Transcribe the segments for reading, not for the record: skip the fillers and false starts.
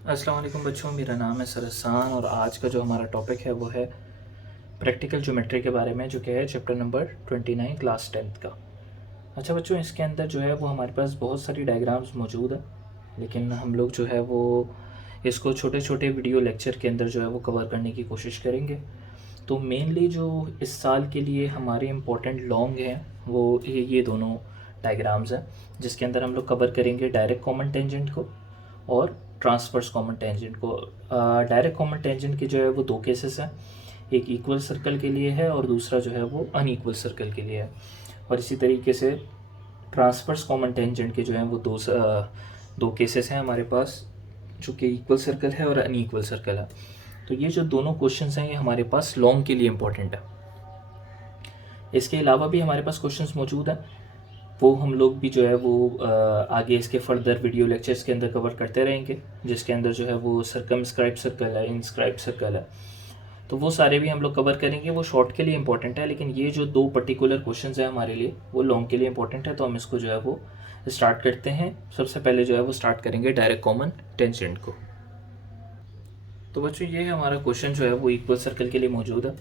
अस्सलाम वालेकुम बच्चों, मेरा नाम है सरसान और आज का जो हमारा टॉपिक है वो है प्रैक्टिकल ज्योमेट्री के बारे में, जो कि है चैप्टर नंबर 29 क्लास 10th का। अच्छा बच्चों, इसके अंदर जो है वो हमारे पास बहुत सारी डायग्राम्स मौजूद है, लेकिन हम लोग जो है वो इसको छोटे छोटे वीडियो लेक्चर के अंदर जो है वो कवर करने की कोशिश करेंगे। तो मेनली जो इस साल के लिए हमारे इम्पोर्टेंट लॉन्ग हैं वो ये दोनों डायग्राम्स हैं, जिसके अंदर हम लोग कवर करेंगे डायरेक्ट कॉमन टेंजेंट को और ट्रांसवर्स कॉमन टेंजेंट को। डायरेक्ट कॉमन टेंजेंट के जो है वो दो केसेस हैं, एक इक्वल सर्कल के लिए है और दूसरा जो है वो अनइक्वल सर्कल के लिए है। और इसी तरीके से ट्रांसवर्स कॉमन टेंजेंट के जो हैं वो दो केसेस हैं हमारे पास, जो कि इक्वल सर्कल है और अनइक्वल सर्कल है। तो ये जो दोनों क्वेश्चंस हैं ये हमारे पास लॉन्ग के लिए इंपॉर्टेंट है। इसके अलावा भी हमारे पास क्वेश्चंस मौजूद हैं, वो हम लोग भी जो है वो आगे इसके फर्दर वीडियो लेक्चर्स के अंदर कवर करते रहेंगे, जिसके अंदर जो है वो सर्कमस्क्राइब सर्कल है, इंस्क्राइब सर्कल है, तो वो सारे भी हम लोग कवर करेंगे। वो शॉर्ट के लिए इंपॉर्टेंट है, लेकिन ये जो दो पर्टिकुलर क्वेश्चंस हैं हमारे लिए वो लॉन्ग के लिए इंपॉर्टेंट है। तो हम इसको जो है वो स्टार्ट करते हैं। सबसे पहले जो है वो स्टार्ट करेंगे डायरेक्ट कॉमन टेंजेंट को। तो बच्चों, ये हमारा क्वेश्चन जो है वो इक्वल सर्कल के लिए मौजूद है,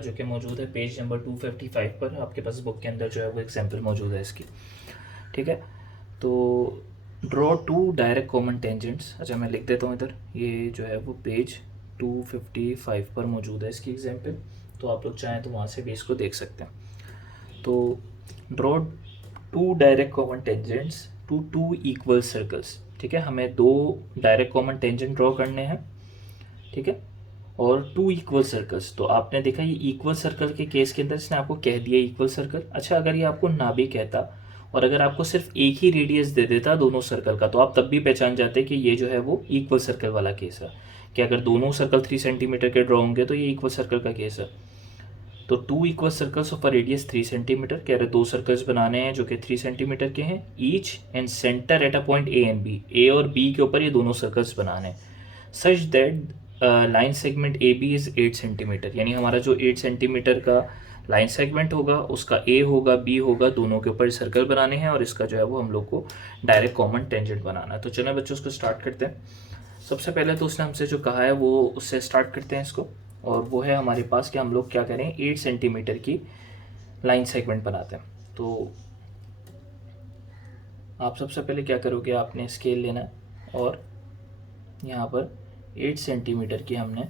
जो कि मौजूद है पेज नंबर 255 पर। आपके पास बुक के अंदर जो है वो एग्जाम्पल मौजूद है इसकी। ठीक है, तो draw two direct common tangents. अच्छा, मैं लिख देता हूँ इधर, ये जो है वो पेज 255 पर मौजूद है इसकी एग्जाम्पल। तो आप लोग चाहें तो वहाँ से भी इसको देख सकते हैं। तो draw two direct common tangents to two equal circles. ठीक है, हमें दो डायरेक्ट कॉमन टेंजेंट ड्रॉ करने हैं। ठीक है, और टू इक्वल सर्कल्स। तो आपने देखा ये इक्वल सर्कल के केस के अंदर इसने आपको कह दिया इक्वल सर्कल। अच्छा, अगर ये आपको ना भी कहता और अगर आपको सिर्फ एक ही रेडियस दे देता दोनों सर्कल का, तो आप तब भी पहचान जाते कि ये जो है वो इक्वल सर्कल वाला केस है, कि अगर दोनों सर्कल 3 सेंटीमीटर के ड्रॉ होंगे तो ये इक्वल सर्कल का केस है। तो two equal circles of a radius 3 centimetre, कह रहे दो सर्कल्स बनाने हैं जो कि 3 सेंटीमीटर के हैं each and centre at a point A and B. A और बी के ऊपर ये दोनों सर्कल्स बनाने हैं, such that line segment A B is 8 centimetre. यानी हमारा जो 8 सेंटीमीटर का लाइन सेगमेंट होगा उसका ए होगा बी होगा, दोनों के ऊपर सर्कल बनाने हैं और इसका जो है वो हम लोग को डायरेक्ट कॉमन टेंजेंट बनाना है। तो चलो बच्चों उसको स्टार्ट करते हैं। सबसे पहले तो उसने हमसे जो कहा है वो उससे स्टार्ट करते हैं इसको, और वो है हमारे पास कि हम लोग क्या करें, 8 सेंटीमीटर की लाइन सेगमेंट बनाते हैं। तो आप सबसे पहले क्या करोगे, आपने स्केल लेना है और यहाँ पर 8 सेंटीमीटर की हमने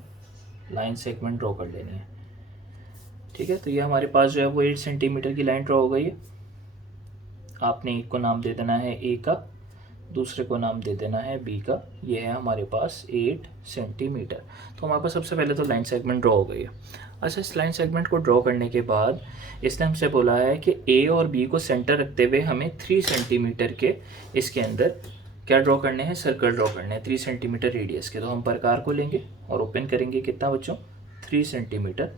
लाइन सेगमेंट ड्रॉ कर लेनी है। ठीक है, तो ये हमारे पास जो है वो 8 सेंटीमीटर की लाइन ड्रॉ हो गई है। आपने एक को नाम दे देना है ए का, दूसरे को नाम दे देना है बी का। ये है हमारे पास 8 सेंटीमीटर। तो हमारे पास सबसे पहले तो लाइन सेगमेंट ड्रॉ हो गई है। अच्छा, इस लाइन सेगमेंट को ड्रॉ करने के बाद इसने हमसे बोला है कि ए और बी को सेंटर रखते हुए हमें 3 सेंटीमीटर के इसके अंदर क्या ड्रॉ करने हैं, सर्कल ड्रॉ करने हैं 3 सेंटीमीटर रेडियस के। तो हम प्रकार को लेंगे और ओपन करेंगे कितना बच्चों, 3 सेंटीमीटर।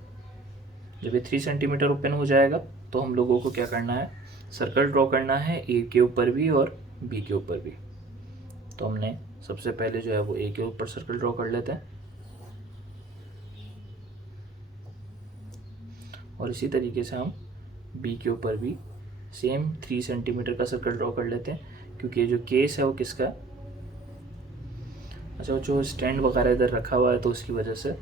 जब ये 3 सेंटीमीटर ओपन हो जाएगा तो हम लोगों को क्या करना है, सर्कल ड्रॉ करना है ए के ऊपर भी और बी के ऊपर भी। तो हमने सबसे पहले जो है वो ए के ऊपर सर्कल ड्रॉ कर लेते हैं और इसी तरीके से हम बी के ऊपर भी सेम 3 सेंटीमीटर का सर्कल ड्रॉ कर लेते हैं, क्योंकि ये जो केस है वो किसका है। अच्छा, जो स्टैंड वगैरह इधर रखा हुआ है तो उसकी वजह से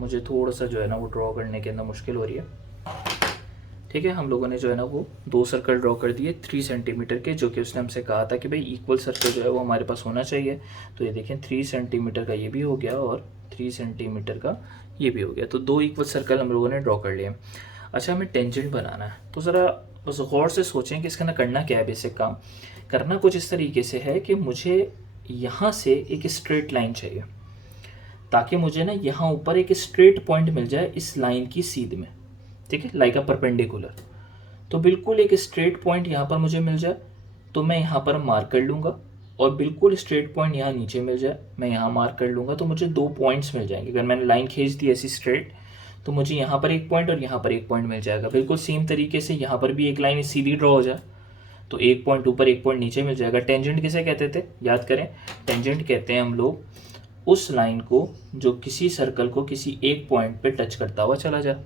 मुझे थोड़ा सा जो है ना वो ड्रॉ करने के अंदर मुश्किल हो रही है। ठीक है, हम लोगों ने जो है ना वो दो सर्कल ड्रॉ कर दिए 3 सेंटीमीटर के, जो कि उसने हमसे कहा था कि भाई इक्वल सर्कल जो है वो हमारे पास होना चाहिए। तो ये देखें 3 सेंटीमीटर का ये भी हो गया और 3 सेंटीमीटर का ये भी हो गया। तो दो इक्वल सर्कल हम लोगों ने ड्रॉ कर लिए। अच्छा, हमें टेंजेंट बनाना है, तो ज़रा बस गौर से सोचें कि इसका ना करना क्या है। बेसिक काम करना कुछ इस तरीके से है कि मुझे यहाँ से एक स्ट्रेट लाइन चाहिए, ताकि मुझे ना यहाँ ऊपर एक स्ट्रेट पॉइंट मिल जाए इस लाइन की सीध में। ठीक है, लाइक अ परपेंडिकुलर। तो बिल्कुल एक स्ट्रेट पॉइंट यहाँ पर मुझे मिल जाए तो मैं यहाँ पर मार्क कर लूँगा, और बिल्कुल स्ट्रेट पॉइंट यहाँ नीचे मिल जाए मैं यहाँ मार्क कर लूँगा, तो मुझे दो पॉइंट्स मिल जाएंगे। अगर मैंने लाइन खींच दी ऐसी स्ट्रेट तो मुझे यहाँ पर एक पॉइंट और यहाँ पर एक पॉइंट मिल जाएगा। बिल्कुल सेम तरीके से यहाँ पर भी एक लाइन सीधी ड्रॉ हो जाए तो एक पॉइंट ऊपर एक पॉइंट नीचे मिल जाएगा। टेंजेंट किसे कहते थे, याद करें, टेंजेंट कहते हैं हम लोग उस लाइन को जो किसी सर्कल को किसी एक पॉइंट पे टच करता हुआ चला जाए।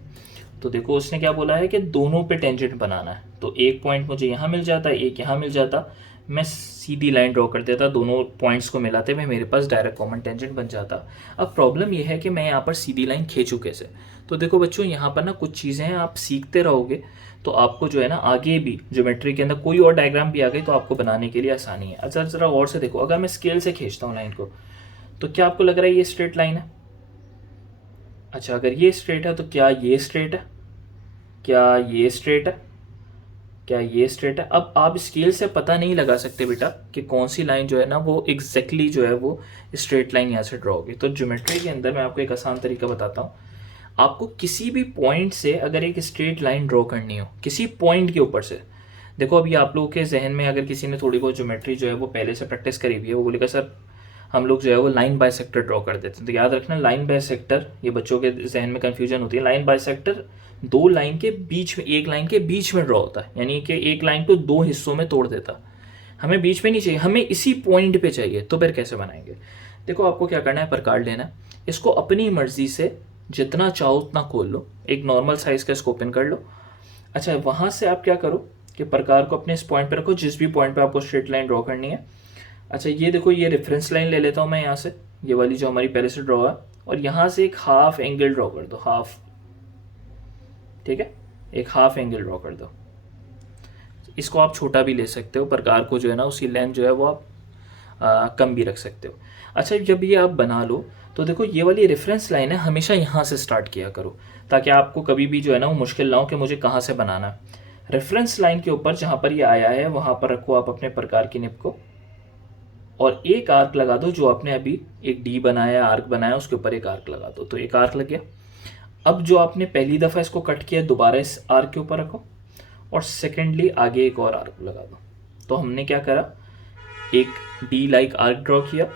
तो देखो उसने क्या बोला है कि दोनों पे टेंजेंट बनाना है। तो एक पॉइंट मुझे यहाँ मिल जाता, एक यहाँ मिल जाता, मैं सीधी लाइन ड्रॉ कर देता, दोनों पॉइंट्स को मिलाते हुए मेरे पास डायरेक्ट कॉमन टेंजेंट बन जाता। अब प्रॉब्लम यह है कि मैं यहाँ पर सीधी लाइन खींचूँ कैसे। तो देखो बच्चों, यहाँ पर ना कुछ चीज़ें हैं, आप सीखते रहोगे तो आपको जो है ना आगे भी ज्योमेट्री के अंदर कोई और डायग्राम भी आ गई तो आपको बनाने के लिए आसानी है। अच्छा ज़रा गौर से देखो, अगर मैं स्केल से खींचता हूँ लाइन को तो क्या आपको लग रहा है ये स्ट्रेट लाइन है? अच्छा, अगर ये स्ट्रेट है तो क्या ये स्ट्रेट है? क्या ये स्ट्रेट है? क्या ये स्ट्रेट है? अब आप स्केल से पता नहीं लगा सकते बेटा कि कौन सी लाइन जो है ना वो एग्जैक्टली जो है वो स्ट्रेट लाइन यहाँ से ड्रॉ होगी। तो ज्योमेट्री के अंदर मैं आपको एक आसान तरीका बताता हूँ। आपको किसी भी पॉइंट से अगर एक स्ट्रेट लाइन ड्रॉ करनी हो, किसी पॉइंट के ऊपर से, देखो अभी आप लोगों के जहन में अगर किसी ने थोड़ी बहुत ज्योमेट्री जो है वो पहले से प्रैक्टिस करी हुई है, वो बोलेगा सर हम लोग जो है वो लाइन बाय सेक्टर ड्रॉ कर देते हैं। तो याद रखना, लाइन बाय सेक्टर, ये बच्चों के जहन में कन्फ्यूजन होती है। लाइन बाय सेक्टर दो लाइन के बीच में, एक लाइन के बीच में ड्रॉ होता है, यानी कि एक लाइन को दो हिस्सों में तोड़ देता। हमें बीच में नहीं चाहिए, हमें इसी पॉइंट पे चाहिए। तो फिर कैसे बनाएंगे? देखो आपको क्या करना है, प्रकार लेना है, इसको अपनी मर्जी से जितना चाहो उतना खोल लो, एक नॉर्मल साइज का इसको ओपन कर लो। अच्छा, वहाँ से आप क्या करो कि प्रकार को अपने इस पॉइंट पे रखो, जिस भी पॉइंट पे आपको स्ट्रेट लाइन ड्रॉ करनी है। अच्छा, ये देखो, ये रेफरेंस लाइन ले लेता हूँ मैं यहाँ से, ये वाली जो हमारी पहले से ड्रॉ है, और यहाँ से एक हाफ एंगल ड्रॉ कर दो, हाफ, ठीक है, एक हाफ एंगल ड्रॉ कर दो। इसको आप छोटा भी ले सकते हो, प्रकार को जो है ना उसकी लेंथ जो है वो आप कम भी रख सकते हो। अच्छा, जब ये आप बना लो तो देखो ये वाली रेफरेंस लाइन है, हमेशा यहाँ से स्टार्ट किया करो ताकि आपको कभी भी जो है ना वो मुश्किल ना हो कि मुझे कहाँ से बनाना है। रेफरेंस लाइन के ऊपर जहाँ पर ये आया है वहाँ पर रखो आप अपने प्रकार की निब को, और एक आर्क लगा दो। जो आपने अभी एक डी बनाया, आर्क बनाया, उसके ऊपर एक आर्क लगा दो, तो एक आर्क लग गया। अब जो आपने पहली दफ़ा इसको कट किया, दोबारा इस आर्क के ऊपर रखो, और सेकेंडली आगे एक और आर्क लगा दो। तो हमने क्या करा, एक डी लाइक आर्क ड्रॉ किया,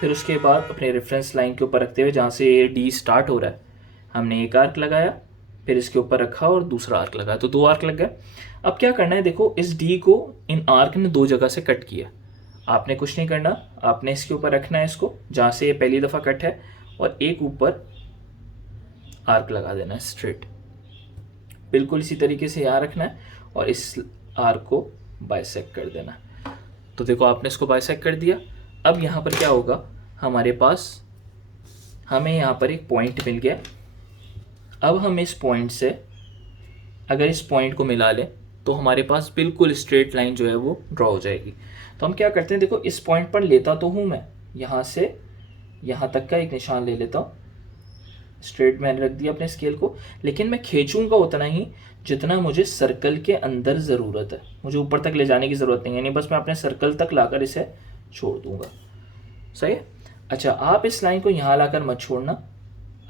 फिर उसके बाद अपने रेफरेंस लाइन के ऊपर रखते हुए जहाँ से ये डी स्टार्ट हो रहा है हमने एक आर्क लगाया, फिर इसके ऊपर रखा और दूसरा आर्क लगाया, तो दो आर्क लग गए। अब क्या करना है, देखो इस डी को इन आर्क ने दो जगह से कट किया। आपने कुछ नहीं करना, आपने इसके ऊपर रखना है इसको जहाँ से ये पहली दफ़ा कट है, और एक ऊपर आर्क लगा देना है स्ट्रेट, बिल्कुल इसी तरीके से यहाँ रखना है, और इस आर्क को बाइसेक्ट कर देना है। तो देखो आपने इसको बाइसेक्ट कर दिया। अब यहाँ पर क्या होगा, हमारे पास, हमें यहाँ पर एक पॉइंट मिल गया। अब हम इस पॉइंट से अगर इस पॉइंट को मिला लें तो हमारे पास बिल्कुल स्ट्रेट लाइन जो है वो ड्रॉ हो जाएगी। तो हम क्या करते हैं, देखो इस पॉइंट पर लेता तो हूँ मैं, यहाँ से यहाँ तक का एक निशान ले लेता हूँ, स्ट्रेट मैंने रख दिया अपने स्केल को, लेकिन मैं खींचूंगा उतना ही जितना मुझे सर्कल के अंदर ज़रूरत है, मुझे ऊपर तक ले जाने की ज़रूरत नहीं है, यानी बस मैं अपने सर्कल तक लाकर इसे छोड़ दूंगा। सही है? अच्छा, आप इस लाइन को यहाँ लाकर मत छोड़ना,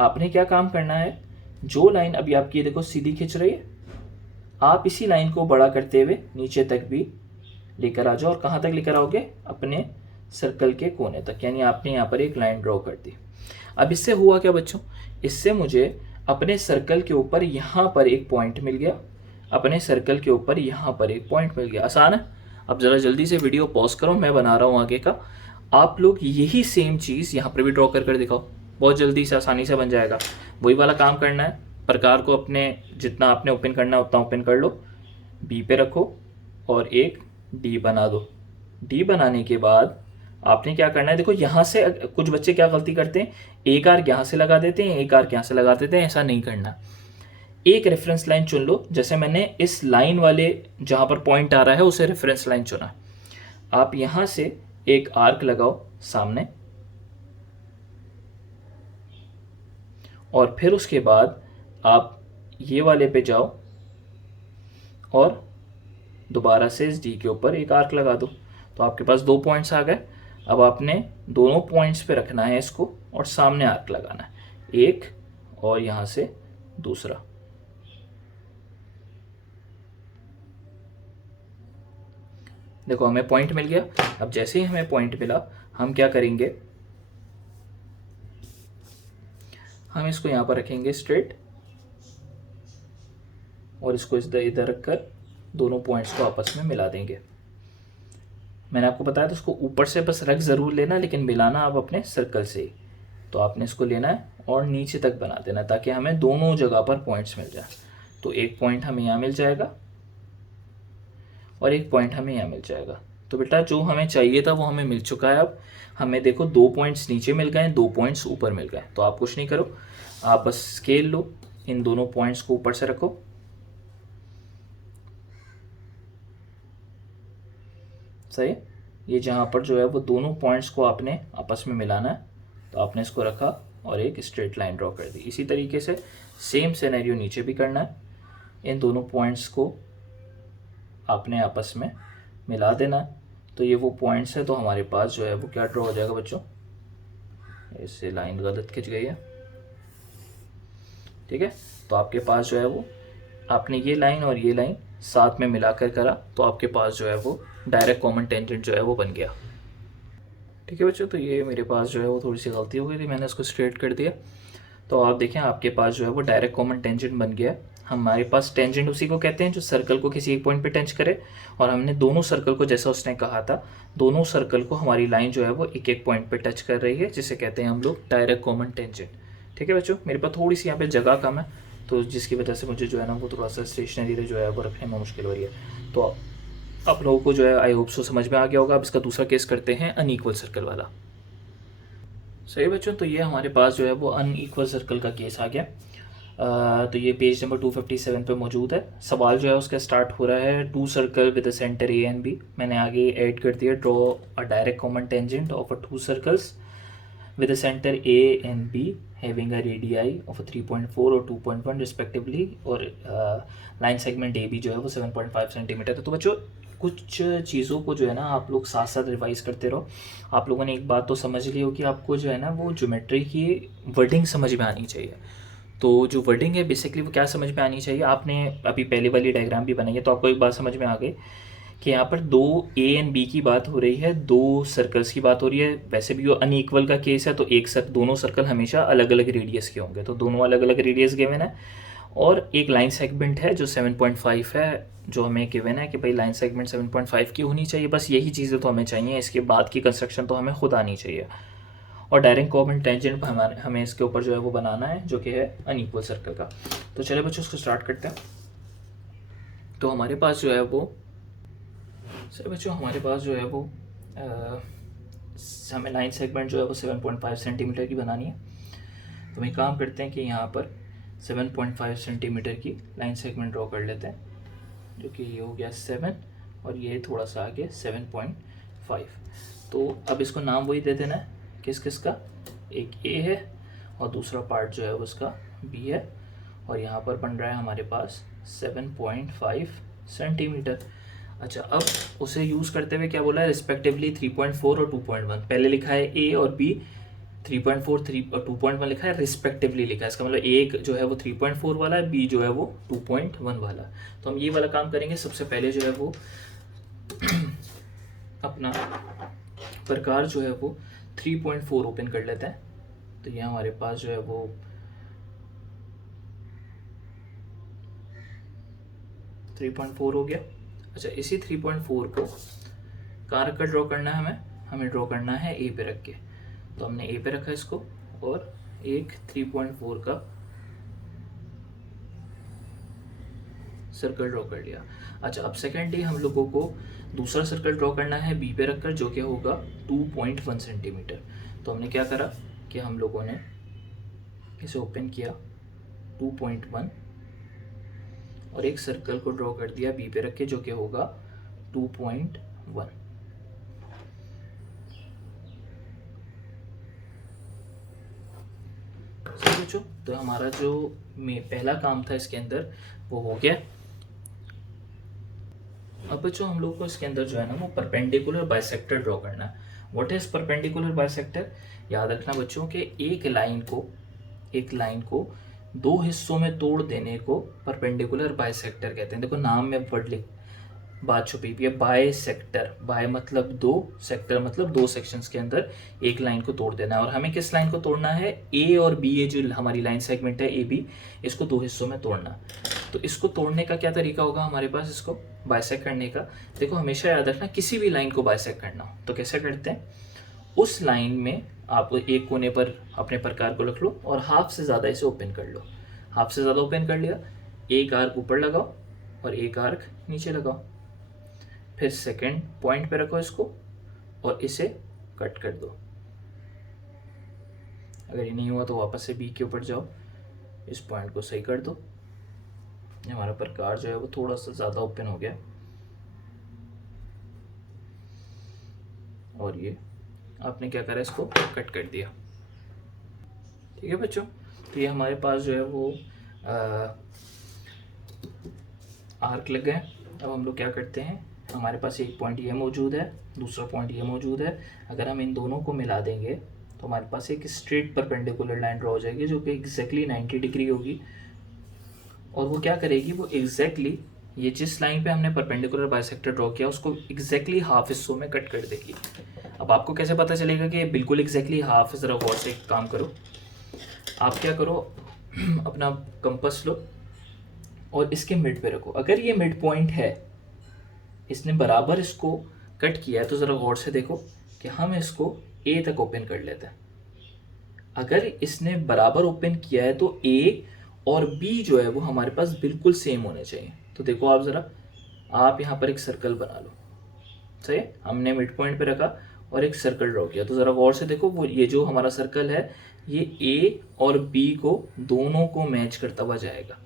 आपने क्या काम करना है, जो लाइन अभी आपकी देखो सीधी खिंच रही है, आप इसी लाइन को बड़ा करते हुए नीचे तक भी लेकर आ जाओ। और कहाँ तक लेकर आओगे, अपने सर्कल के कोने तक, यानी आपने यहाँ पर एक लाइन ड्रॉ कर दी। अब इससे हुआ क्या बच्चों, इससे मुझे अपने सर्कल के ऊपर यहाँ पर एक पॉइंट मिल गया, अपने सर्कल के ऊपर यहाँ पर एक पॉइंट मिल गया। आसान है? अब ज़रा जल्दी से वीडियो पॉज करो, मैं बना रहा हूँ आगे का। आप लोग यही सेम चीज़ यहाँ पर भी ड्रॉ कर दिखाओ, बहुत जल्दी से आसानी से बन जाएगा। वही वाला काम करना है, प्रकार को अपने जितना आपने ओपन करना है उतना ओपन कर लो, बी पे रखो और एक डी बना दो। डी बनाने के बाद आपने क्या करना है, देखो यहाँ से कुछ बच्चे क्या गलती करते हैं, एक आर्क यहाँ से लगा देते हैं, एक आर्क यहाँ से लगा देते हैं। ऐसा नहीं करना, एक रेफरेंस लाइन चुन लो। जैसे मैंने इस लाइन वाले जहाँ पर पॉइंट आ रहा है उसे रेफरेंस लाइन चुना, आप यहाँ से एक आर्क लगाओ सामने, और फिर उसके बाद आप ये वाले पे जाओ और दोबारा से इस डी के ऊपर एक आर्क लगा दो। तो आपके पास दो पॉइंट्स आ गए। अब आपने दोनों पॉइंट्स पे रखना है इसको और सामने आर्क लगाना है, एक और यहाँ से दूसरा। देखो हमें पॉइंट मिल गया। अब जैसे ही हमें पॉइंट मिला हम क्या करेंगे, हम इसको यहाँ पर रखेंगे स्ट्रेट, और इसको इधर रखकर दोनों पॉइंट्स को आपस में मिला देंगे। मैंने आपको बताया था उसको ऊपर से बस रख ज़रूर लेना, लेकिन मिलाना आप अपने सर्कल से ही। तो आपने इसको लेना है और नीचे तक बना देना ताकि हमें दोनों जगह पर पॉइंट्स मिल जाए। तो एक पॉइंट हमें यहाँ मिल जाएगा और एक पॉइंट हमें यहाँ मिल जाएगा। तो बेटा जो हमें चाहिए था वो हमें मिल चुका है। अब हमें देखो 2 पॉइंट्स नीचे मिल गए, 2 पॉइंट्स ऊपर मिल गए। तो आप कुछ नहीं करो, आप बस स्केल लो, इन दोनों पॉइंट्स को ऊपर से रखो, सही। ये जहाँ पर जो है वो दोनों पॉइंट्स को आपने आपस में मिलाना है, तो आपने इसको रखा और एक स्ट्रेट लाइन ड्रॉ कर दी। इसी तरीके से सेम सिनेरियो नीचे भी करना है, इन दोनों पॉइंट्स को आपने आपस में मिला देना है। तो ये वो पॉइंट्स है, तो हमारे पास जो है वो क्या ड्रॉ हो जाएगा बच्चों, इससे लाइन गलत खिंच गई है, ठीक है। तो आपके पास जो है वो आपने ये लाइन और ये लाइन साथ में मिलाकर करा, तो आपके पास जो है वो डायरेक्ट कॉमन टेंजेंट जो है वो बन गया, ठीक है बच्चों। तो ये मेरे पास जो है वो थोड़ी सी गलती हो गई थी, मैंने इसको स्ट्रेट कर दिया। तो आप देखें आपके पास जो है वो डायरेक्ट कॉमन टेंजेंट बन गया। हमारे पास टेंजेंट उसी को कहते हैं जो सर्कल को किसी एक पॉइंट पे टच करे, और हमने दोनों सर्कल को, जैसा उसने कहा था, दोनों सर्कल को हमारी लाइन जो है वो एक एक पॉइंट पे टच कर रही है, जिसे कहते हैं हम लोग डायरेक्ट कॉमन टेंजेंट, ठीक है बच्चों। मेरे पास थोड़ी सी यहाँ पे जगह कम है, तो जिसकी वजह से मुझे जो है ना वो थोड़ा सा स्टेशनरी जो है वो रखने में मुश्किल हो रही है। तो आप लोगों को जो है आई होप सो समझ में आ गया होगा। अब इसका दूसरा केस करते हैं अनइक्वल सर्कल वाला। सही बच्चों, तो ये हमारे पास जो है वो अनइक्वल सर्कल का केस आ गया। तो ये पेज नंबर 257 पे मौजूद है। सवाल जो है उसका स्टार्ट हो रहा है, two circle with the centre A and B. मैंने आगे ऐड कर दिया, draw a direct common tangent of a two circles with a center A and B having a radii of a 3.4 और 2.1 respectively, और line segment A B जो है वो 7.5 centimetre है। तो बच्चों कुछ चीज़ों को जो है ना आप लोग साथ साथ रिवाइज करते रहो। आप लोगों ने एक बात तो समझ ली हो कि आपको जो है ना वो ज्योमेट्री की वर्डिंग समझ में आनी चाहिए। तो जो वर्डिंग है बेसिकली वो क्या समझ में आनी चाहिए, आपने अभी पहले वाली डायग्राम भी बनाई है, तो आपको एक बात समझ में आ गई कि यहाँ पर दो ए एंड बी की बात हो रही है, दो सर्कल्स की बात हो रही है। वैसे भी वो अनइक्वल का केस है, तो दोनों सर्कल हमेशा अलग अलग रेडियस के होंगे, तो दोनों अलग अलग रेडियस गिवन है। और एक लाइन सेगमेंट है जो 7.5 है, जो हमें गिवन है कि भाई लाइन सेगमेंट 7.5 की होनी चाहिए। बस यही चीज़ें तो हमें चाहिए, इसके बाद की कंस्ट्रक्शन तो हमें खुद आनी चाहिए। और डायरेक्ट कॉमन टेंजेंट हमें इसके ऊपर जो है वो बनाना है, जो कि है अनइक्वल सर्कल का। तो चले बच्चों उसको स्टार्ट करते हैं। तो हमारे पास जो है वो सर बच्चों हमारे पास जो है वो हमें लाइन सेगमेंट जो है वो 7.5 सेंटीमीटर की बनानी है। तो हम एक काम करते हैं कि यहाँ पर 7.5 सेंटीमीटर की लाइन सेगमेंट ड्रॉ कर लेते हैं, जो कि ये हो गया 7 और ये थोड़ा सा आगे 7.5। तो अब इसको नाम वही दे देना है, किस किस का, एक ए है और दूसरा पार्ट जो है उसका बी है, और यहाँ पर बन रहा है हमारे पास 7.5 सेंटीमीटर। अच्छा, अब उसे यूज़ करते हुए क्या बोला है, रिस्पेक्टिवली 3.4 और 2.1। पहले लिखा है ए और बी 3.4 3 और 2.1 लिखा है, रिस्पेक्टिवली लिखा है। इसका मतलब एक जो है वो 3.4 वाला है, बी जो है वो 2.1 वाला। तो हम ये वाला काम करेंगे। सबसे पहले जो है वो अपना प्रकार जो है वो 3.4 ओपन कर लेते हैं। तो ये हमारे पास जो है वो 3.4 हो गया। अच्छा, इसी 3.4 को कहाँ रख कर ड्रॉ करना है, हमें ड्रॉ करना है ए पे रख के। तो हमने ए पे रखा इसको और एक 3.4 का सर्कल ड्रॉ कर लिया। अच्छा, अब सेकेंडली हम लोगों को दूसरा सर्कल ड्रॉ करना है बी पे रखकर, जो कि होगा 2.1 सेंटीमीटर। तो हमने क्या करा कि हम लोगों ने इसे ओपन किया 2.1 और एक सर्कल को ड्रॉ कर दिया बी पे रख के, जो कि होगा 2.1। बच्चों तो हमारा जो पहला काम था इसके अंदर वो हो गया। अब बच्चों हम लोग को इसके अंदर जो है ना वो परपेंडिकुलर बाइसेक्टर ड्रॉ करना है। What is perpendicular bisector? याद रखना बच्चों कि एक लाइन को दो हिस्सों में तोड़ देने को परपेंडिकुलर बाइसेक्टर कहते हैं। देखो नाम में वर्ड लिख बात छुपी हुई है, बाय सेक्टर। बाय मतलब दो, सेक्टर मतलब दो सेक्शंस के अंदर एक लाइन को तोड़ देना है। और हमें किस लाइन को तोड़ना है, ए और बी, ये जो हमारी लाइन सेगमेंट है ए बी, इसको दो हिस्सों में तोड़ना। तो इसको तोड़ने का क्या तरीका होगा हमारे पास, इसको बाइसेक्ट करने का? देखो हमेशा याद रखना, किसी भी लाइन को बाइसेक्ट करना हो तो कैसे करते हैं, उस लाइन में आप एक कोने पर अपने प्रकार को रख लो और हाफ से ज़्यादा इसे ओपन कर लो। हाफ से ज़्यादा ओपन कर लिया, एक आर्क ऊपर लगाओ और एक आर्क नीचे लगाओ। फिर सेकंड पॉइंट पे रखो इसको और इसे कट कर दो। अगर ये नहीं हुआ तो वापस से बी के ऊपर जाओ, इस पॉइंट को सही कर दो। हमारा प्रकार जो है वो थोड़ा सा ज़्यादा ओपन हो गया और ये आपने क्या करा, इसको कट कर दिया। ठीक है बच्चों, तो ये हमारे पास जो है वो आर्क लग गए। अब हम लोग क्या करते हैं, हमारे पास एक पॉइंट ये मौजूद है, दूसरा पॉइंट ये मौजूद है। अगर हम इन दोनों को मिला देंगे तो हमारे पास एक स्ट्रेट परपेंडिकुलर लाइन ड्रॉ हो जाएगी जो कि एग्जैक्टली 90 डिग्री होगी। और वो क्या करेगी, वो एग्जैक्टली ये जिस लाइन पे हमने परपेंडिकुलर बाइसेक्टर ड्रॉ किया उसको एग्जैक्टली हाफ हिस्सों में कट कर देगी। अब आपको कैसे पता चलेगा कि बिल्कुल एग्जैक्टली हाफ? ज़रा गौर से एक काम करो, आप क्या करो, अपना कंपास लो और इसके मिड पे रखो। अगर ये मिड पॉइंट है, इसने बराबर इसको कट किया है, तो ज़रा गौर से देखो कि हम इसको ए तक ओपन कर लेते हैं। अगर इसने बराबर ओपन किया है तो ए और बी जो है वो हमारे पास बिल्कुल सेम होने चाहिए। तो देखो आप ज़रा, आप यहाँ पर एक सर्कल बना लो। सही है, हमने मिड पॉइंट पे रखा और एक सर्कल ड्रॉ किया। तो ज़रा गौर से देखो, वो ये जो हमारा सर्कल है ये ए और बी को दोनों को मैच करता हुआ जाएगा,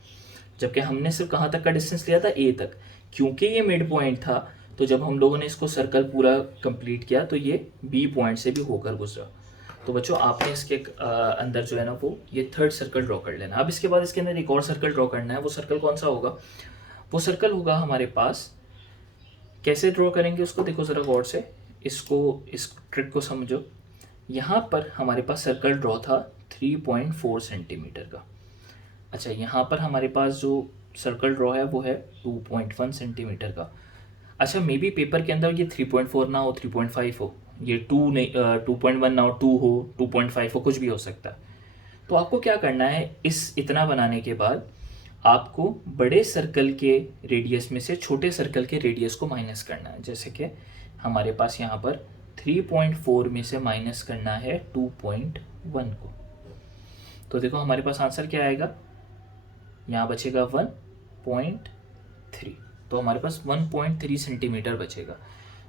जबकि हमने सिर्फ कहाँ तक का डिस्टेंस लिया था, ए तक। क्योंकि ये मिड पॉइंट था तो जब हम लोगों ने इसको सर्कल पूरा कंप्लीट किया तो ये बी पॉइंट से भी होकर गुजरा। तो बच्चों आपने इसके अंदर जो है ना वो ये थर्ड सर्कल ड्रॉ कर लेना। अब इसके बाद इसके अंदर एक और सर्कल ड्रॉ करना है। वो सर्कल कौन सा होगा? वो सर्कल होगा हमारे पास, कैसे ड्रॉ करेंगे उसको देखो ज़रा गौर से, इसको, इस ट्रिक को समझो। यहाँ पर हमारे पास सर्कल ड्रॉ था 3.4 सेंटीमीटर का। अच्छा, यहाँ पर हमारे पास जो सर्कल ड्रॉ है वो है 2.1 सेंटीमीटर का। अच्छा, मे बी पेपर के अंदर ये 3.4 ना हो, 3.5 हो, ये 2 नहीं 2.1 ना हो, 2 हो, 2.5 हो, कुछ भी हो सकता है। तो आपको क्या करना है, इस इतना बनाने के बाद आपको बड़े सर्कल के रेडियस में से छोटे सर्कल के रेडियस को माइनस करना है। जैसे कि हमारे पास यहाँ पर 3.4 में से माइनस करना है 2.1 को। तो देखो हमारे पास आंसर क्या आएगा, यहाँ बचेगा 1.3। तो हमारे पास 1.3 सेंटीमीटर बचेगा।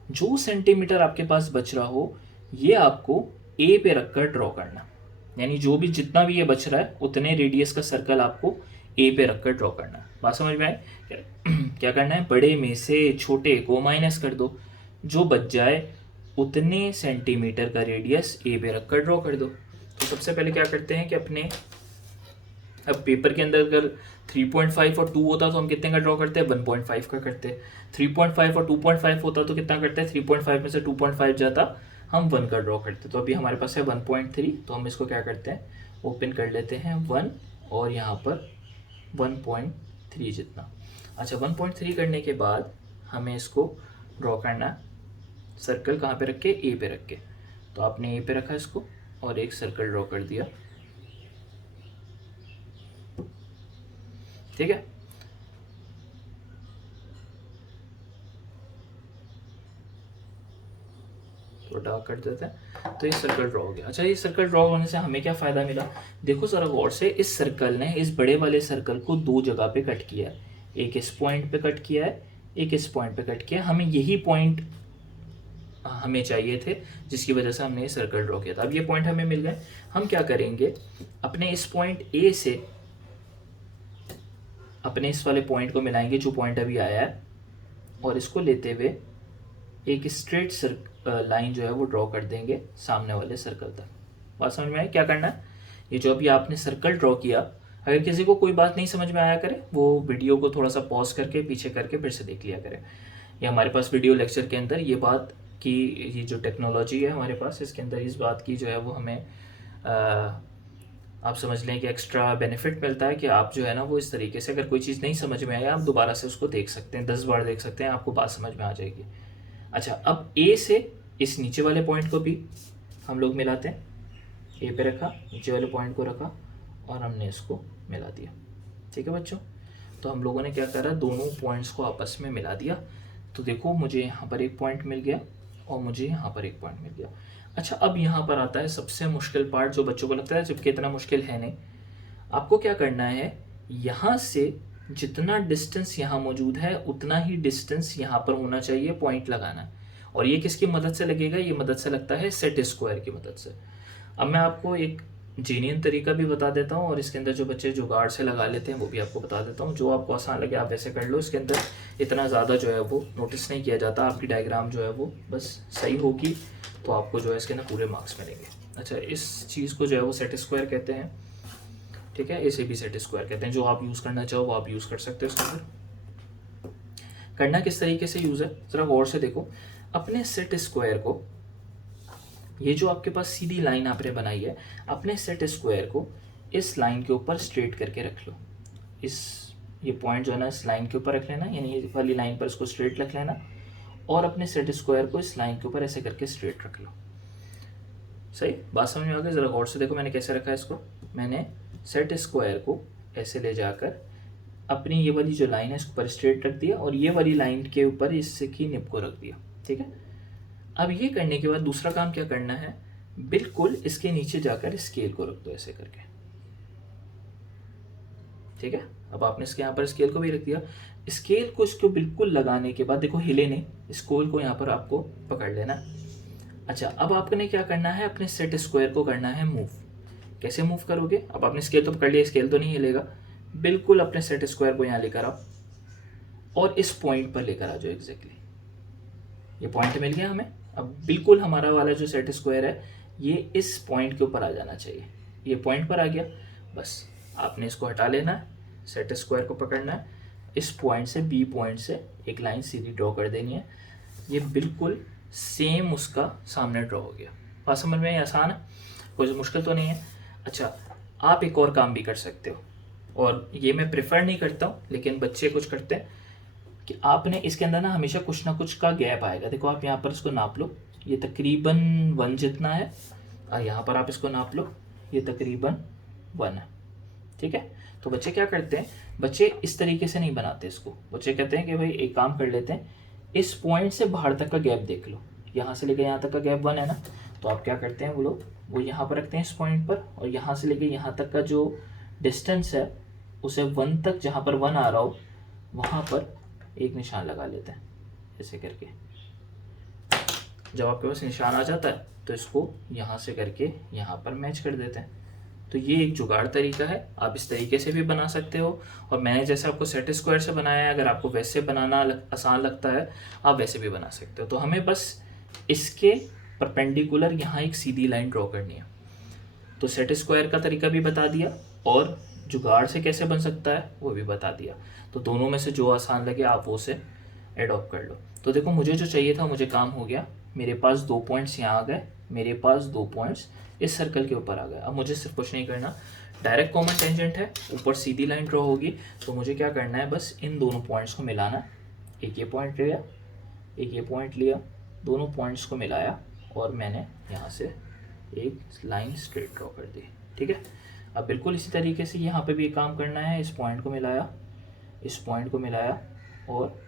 जो सेंटीमीटर आपके पास बच रहा हो ये आपको ए पे रखकर ड्रॉ करना, यानी जो भी जितना भी ये बच रहा है उतने रेडियस का सर्कल आपको ए पे रखकर ड्रॉ करना है। बात समझ में आए? क्या करना है, बड़े में से छोटे को माइनस कर दो, जो बच जाए उतने सेंटीमीटर का रेडियस ए पे रखकर ड्रॉ कर दो। तो सबसे पहले क्या करते हैं कि अपने, अब पेपर के अंदर अगर 3.5 और 2 होता तो हम कितने का ड्रॉ करते हैं, 1.5 का करते हैं। 3.5 और 2.5 होता तो कितना करते हैं, 3.5 में से 2.5 जाता, हम 1 का ड्रॉ करते। तो अभी हमारे पास है 1.3, तो हम इसको क्या करते हैं, ओपन कर लेते हैं 1 और यहाँ पर 1.3 जितना। अच्छा, 1.3 करने के बाद हमें इसको ड्रॉ करना, सर्कल कहाँ पे रख के, ए पे रख के। तो आपने ए पे रखा इसको और एक सर्कल ड्रॉ कर दिया। ठीक है, तो डार्क कर देते हैं। तो ये सर्कल ड्रॉ हो गया। अच्छा, ये सर्कल ड्रॉ होने से हमें क्या फ़ायदा मिला, देखो ज़रा गौर से, इस सर्कल ने इस बड़े वाले सर्कल को दो जगह पे कट किया है। एक इस पॉइंट पे कट किया है, एक इस पॉइंट पे कट किया है। हमें यही पॉइंट हमें चाहिए थे जिसकी वजह से हमने ये सर्कल ड्रॉ किया था। अब ये पॉइंट हमें मिल गए। हम क्या करेंगे, अपने इस पॉइंट ए से अपने इस वाले पॉइंट को मिलाएंगे जो पॉइंट अभी आया है, और इसको लेते हुए एक स्ट्रेट लाइन जो है वो ड्रॉ कर देंगे सामने वाले सर्कल तक। बात समझ में आई? क्या करना है, ये जो अभी आपने सर्कल ड्रॉ किया, अगर किसी को कोई बात नहीं समझ में आया करे वो वीडियो को थोड़ा सा पॉज करके पीछे करके फिर से देख लिया करे। ये हमारे पास वीडियो लेक्चर के अंदर ये बात की, ये जो टेक्नोलॉजी है हमारे पास, इसके अंदर इस बात की जो है वो हमें आप समझ लें कि एक्स्ट्रा बेनिफिट मिलता है कि आप जो है ना वो इस तरीके से, अगर कोई चीज़ नहीं समझ में आया आप दोबारा से उसको देख सकते हैं, 10 बार देख सकते हैं, आपको बात समझ में आ जाएगी। अच्छा, अब ए से इस नीचे वाले पॉइंट को भी हम लोग मिलाते हैं। ए पे रखा, नीचे वाले पॉइंट को रखा और हमने इसको मिला दिया। ठीक है बच्चों, तो हम लोगों ने क्या करा, दोनों पॉइंट्स को आपस में मिला दिया। तो देखो मुझे यहाँ पर एक पॉइंट मिल गया और मुझे यहाँ पर एक पॉइंट मिल गया। अच्छा, अब यहाँ पर आता है सबसे मुश्किल पार्ट जो बच्चों को लगता है, जबकि इतना मुश्किल है नहीं। आपको क्या करना है, यहाँ से जितना डिस्टेंस यहाँ मौजूद है उतना ही डिस्टेंस यहाँ पर होना चाहिए पॉइंट लगाना है। और ये किसकी मदद से लगेगा, ये मदद से लगता है सेट स्क्वायर की मदद से। अब मैं आपको एक जीनियन तरीका भी बता देता हूँ और इसके अंदर जो बच्चे जुगाड़ से लगा लेते हैं वो भी आपको बता देता हूँ। जो आपको आसान लगे आप वैसे कर लो, इसके अंदर इतना ज़्यादा जो है वो नोटिस नहीं किया जाता। आपकी डायग्राम जो है वो बस सही होगी तो आपको जो है इसके अंदर पूरे मार्क्स मिलेंगे। अच्छा, इस चीज़ को जो है वो सेट स्क्वायर कहते हैं, ठीक है, इसे भी सेट स्क्वायर कहते हैं। जो आप यूज़ करना चाहो वो आप यूज़ कर सकते हो। इसके अंदर करना किस तरीके से यूज़ है ज़रा गौर से देखो। अपने सेट स्क्वायर को, ये जो आपके पास सीधी लाइन आपने बनाई है, अपने सेट स्क्वायर को इस लाइन के ऊपर स्ट्रेट करके रख लो। ये पॉइंट जो है ना इस लाइन के ऊपर रख लेना, यानी ये वाली लाइन पर इसको स्ट्रेट रख लेना और अपने सेट स्क्वायर को इस लाइन के ऊपर ऐसे करके स्ट्रेट रख लो। सही बात समझ में आ गई? ज़रा गौर से देखो मैंने कैसे रखा है इसको। मैंने सेट स्क्वायर को ऐसे ले जाकर अपनी ये वाली जो लाइन है इसके ऊपर स्ट्रेट रख दिया और ये वाली लाइन के ऊपर इससे की निप को रख दिया, ठीक है। अब ये करने के बाद दूसरा काम क्या करना है, बिल्कुल इसके नीचे जाकर स्केल को रख दो ऐसे करके, ठीक है। अब आपने इसके यहाँ पर स्केल को भी रख दिया। स्केल को इसको बिल्कुल लगाने के बाद देखो हिले नहीं, स्केल को यहाँ पर आपको पकड़ लेना। अच्छा, अब आपने क्या करना है, अपने सेट स्क्वायर को करना है मूव। कैसे मूव करोगे? अब आपने स्केल तो पकड़ लिया, स्केल तो नहीं हिलेगा। बिल्कुल अपने सेट स्क्वायर को यहाँ लेकर आओ और इस पॉइंट पर लेकर आ जाओ एग्जैक्टली। ये पॉइंट मिल गया हमें। अब बिल्कुल हमारा वाला जो सेट स्क्वायर है ये इस पॉइंट के ऊपर आ जाना चाहिए। ये पॉइंट पर आ गया, बस आपने इसको हटा लेना है, सेट स्क्वायर को पकड़ना है, इस पॉइंट से बी पॉइंट से एक लाइन सीधी ड्रॉ कर देनी है। ये बिल्कुल सेम उसका सामने ड्रॉ हो गया। बात समझ में आसान है, कोई मुश्किल तो नहीं है। अच्छा, आप एक और काम भी कर सकते हो और ये मैं प्रेफर नहीं करता हूँ लेकिन बच्चे कुछ करते हैं कि आपने इसके अंदर ना हमेशा कुछ ना कुछ का गैप आएगा। देखो आप यहाँ पर इसको नाप लो, ये तकरीबन 1 जितना है और यहाँ पर आप इसको नाप लो, ये तकरीबन 1 है, ठीक है। तो बच्चे क्या करते हैं, बच्चे इस तरीके से नहीं बनाते इसको। बच्चे कहते हैं कि भाई एक काम कर लेते हैं, इस पॉइंट से बाहर तक का गैप देख लो, यहाँ से लेकर यहाँ तक का गैप 1 है ना। तो आप क्या करते हैं, वो लोग वो यहाँ पर रखते हैं इस पॉइंट पर और यहाँ से लेकर यहाँ तक का जो डिस्टेंस है उसे 1 तक, जहाँ पर 1 आ रहा हो वहाँ पर एक निशान लगा लेते हैं ऐसे करके। जब आपके पास निशान आ जाता है तो इसको यहाँ से करके यहाँ पर मैच कर देते हैं। तो ये एक जुगाड़ तरीका है, आप इस तरीके से भी बना सकते हो और मैंने जैसे आपको सेट स्क्वायर से बनाया है, अगर आपको वैसे बनाना आसान लगता है आप वैसे भी बना सकते हो। तो हमें बस इसके परपेंडिकुलर यहाँ एक सीधी लाइन ड्रॉ करनी है। तो सेट स्क्वायर का तरीका भी बता दिया और जुगाड़ से कैसे बन सकता है वो भी बता दिया। तो दोनों में से जो आसान लगे आप वो से एडॉप्ट कर लो। तो देखो मुझे जो चाहिए था मुझे काम हो गया, मेरे पास 2 पॉइंट्स यहाँ आ गए, मेरे पास 2 पॉइंट्स इस सर्कल के ऊपर आ गए। अब मुझे सिर्फ कुछ नहीं करना, डायरेक्ट कॉमन टेंजेंट है, ऊपर सीधी लाइन ड्रॉ होगी। तो मुझे क्या करना है, बस इन दोनों पॉइंट्स को मिलाना। एक ये पॉइंट लिया, एक ये पॉइंट लिया, दोनों पॉइंट्स को मिलाया और मैंने यहाँ से एक लाइन स्ट्रेट ड्रॉ कर दी, ठीक है। अब बिल्कुल इसी तरीके से यहाँ पे भी एक काम करना है, इस पॉइंट को मिलाया, इस पॉइंट को मिलाया और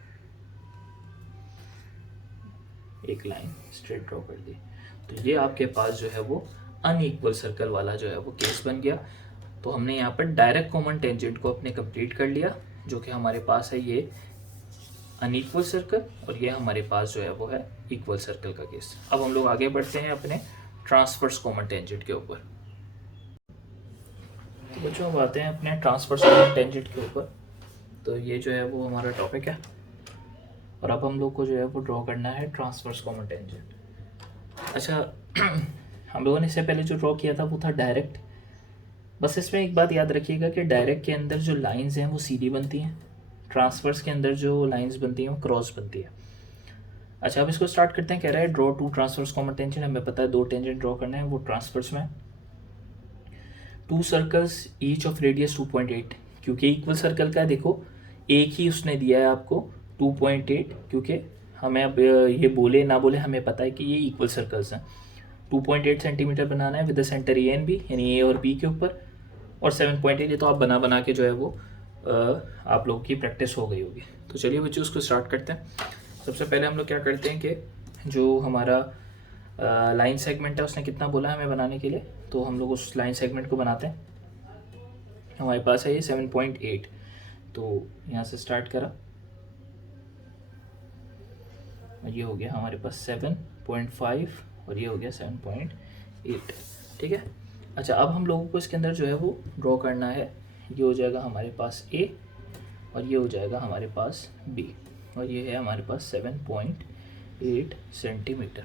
एक लाइन स्ट्रेट ड्रॉ कर दी। तो ये आपके पास जो है वो अनइक्वल सर्कल वाला जो है वो केस बन गया। तो हमने यहाँ पर डायरेक्ट कॉमन टेंजेंट को अपने कंप्लीट कर लिया, जो कि हमारे पास है ये अनइक्वल सर्कल और ये हमारे पास जो है वो है इक्वल सर्कल का केस। अब हम लोग आगे बढ़ते हैं अपने ट्रांसवर्स कॉमन टेंजेंट के ऊपर। तो बच्चों अब आते हैं अपने ट्रांसवर्स कॉमन टेंजेंट के ऊपर। तो ये जो है वो हमारा टॉपिक है और अब हम लोग को जो है वो ड्रॉ करना है ट्रांसवर्स कॉमन टेंजेंट। अच्छा हम लोगों ने इससे पहले जो ड्रॉ किया था वो था डायरेक्ट। बस इसमें एक बात याद रखिएगा कि डायरेक्ट के अंदर जो लाइंस हैं वो सीधी बनती हैं, ट्रांसवर्स के अंदर जो लाइंस बनती हैं वो क्रॉस बनती है। अच्छा अब इसको स्टार्ट करते हैं। कह रहा है ड्रॉ 2 ट्रांसवर्स कॉमन टेंजेंट। हमें पता है 2 टेंजेंट ड्रॉ करना है, वो ट्रांसवर्स में 2 सर्कल्स ईच ऑफ रेडियस 2.8। क्योंकि इक्वल सर्कल का देखो एक ही उसने दिया है आपको 2.8, क्योंकि हमें अब ये बोले ना बोले हमें पता है कि ये इक्वल सर्कल्स हैं। 2.8 सेंटीमीटर बनाना है with the centre A and B, यानी ए और बी के ऊपर, और 7.8 ये तो आप बना बना के जो है वो आप लोगों की प्रैक्टिस हो गई होगी। तो चलिए बच्चों उसको स्टार्ट करते हैं। सबसे पहले हम लोग क्या करते हैं कि जो हमारा लाइन सेगमेंट है उसने कितना बोला है हमें बनाने के लिए, तो हम लोग उस लाइन सेगमेंट को बनाते हैं। हमारे पास है ये 7.8। तो यहाँ से स्टार्ट करा और ये हो गया हमारे पास 7.5 और ये हो गया 7.8। ठीक है। अच्छा, अब हम लोगों को इसके अंदर जो है वो ड्रॉ करना है। ये हो जाएगा हमारे पास ए और ये हो जाएगा हमारे पास बी और ये है हमारे पास 7.8 सेंटीमीटर।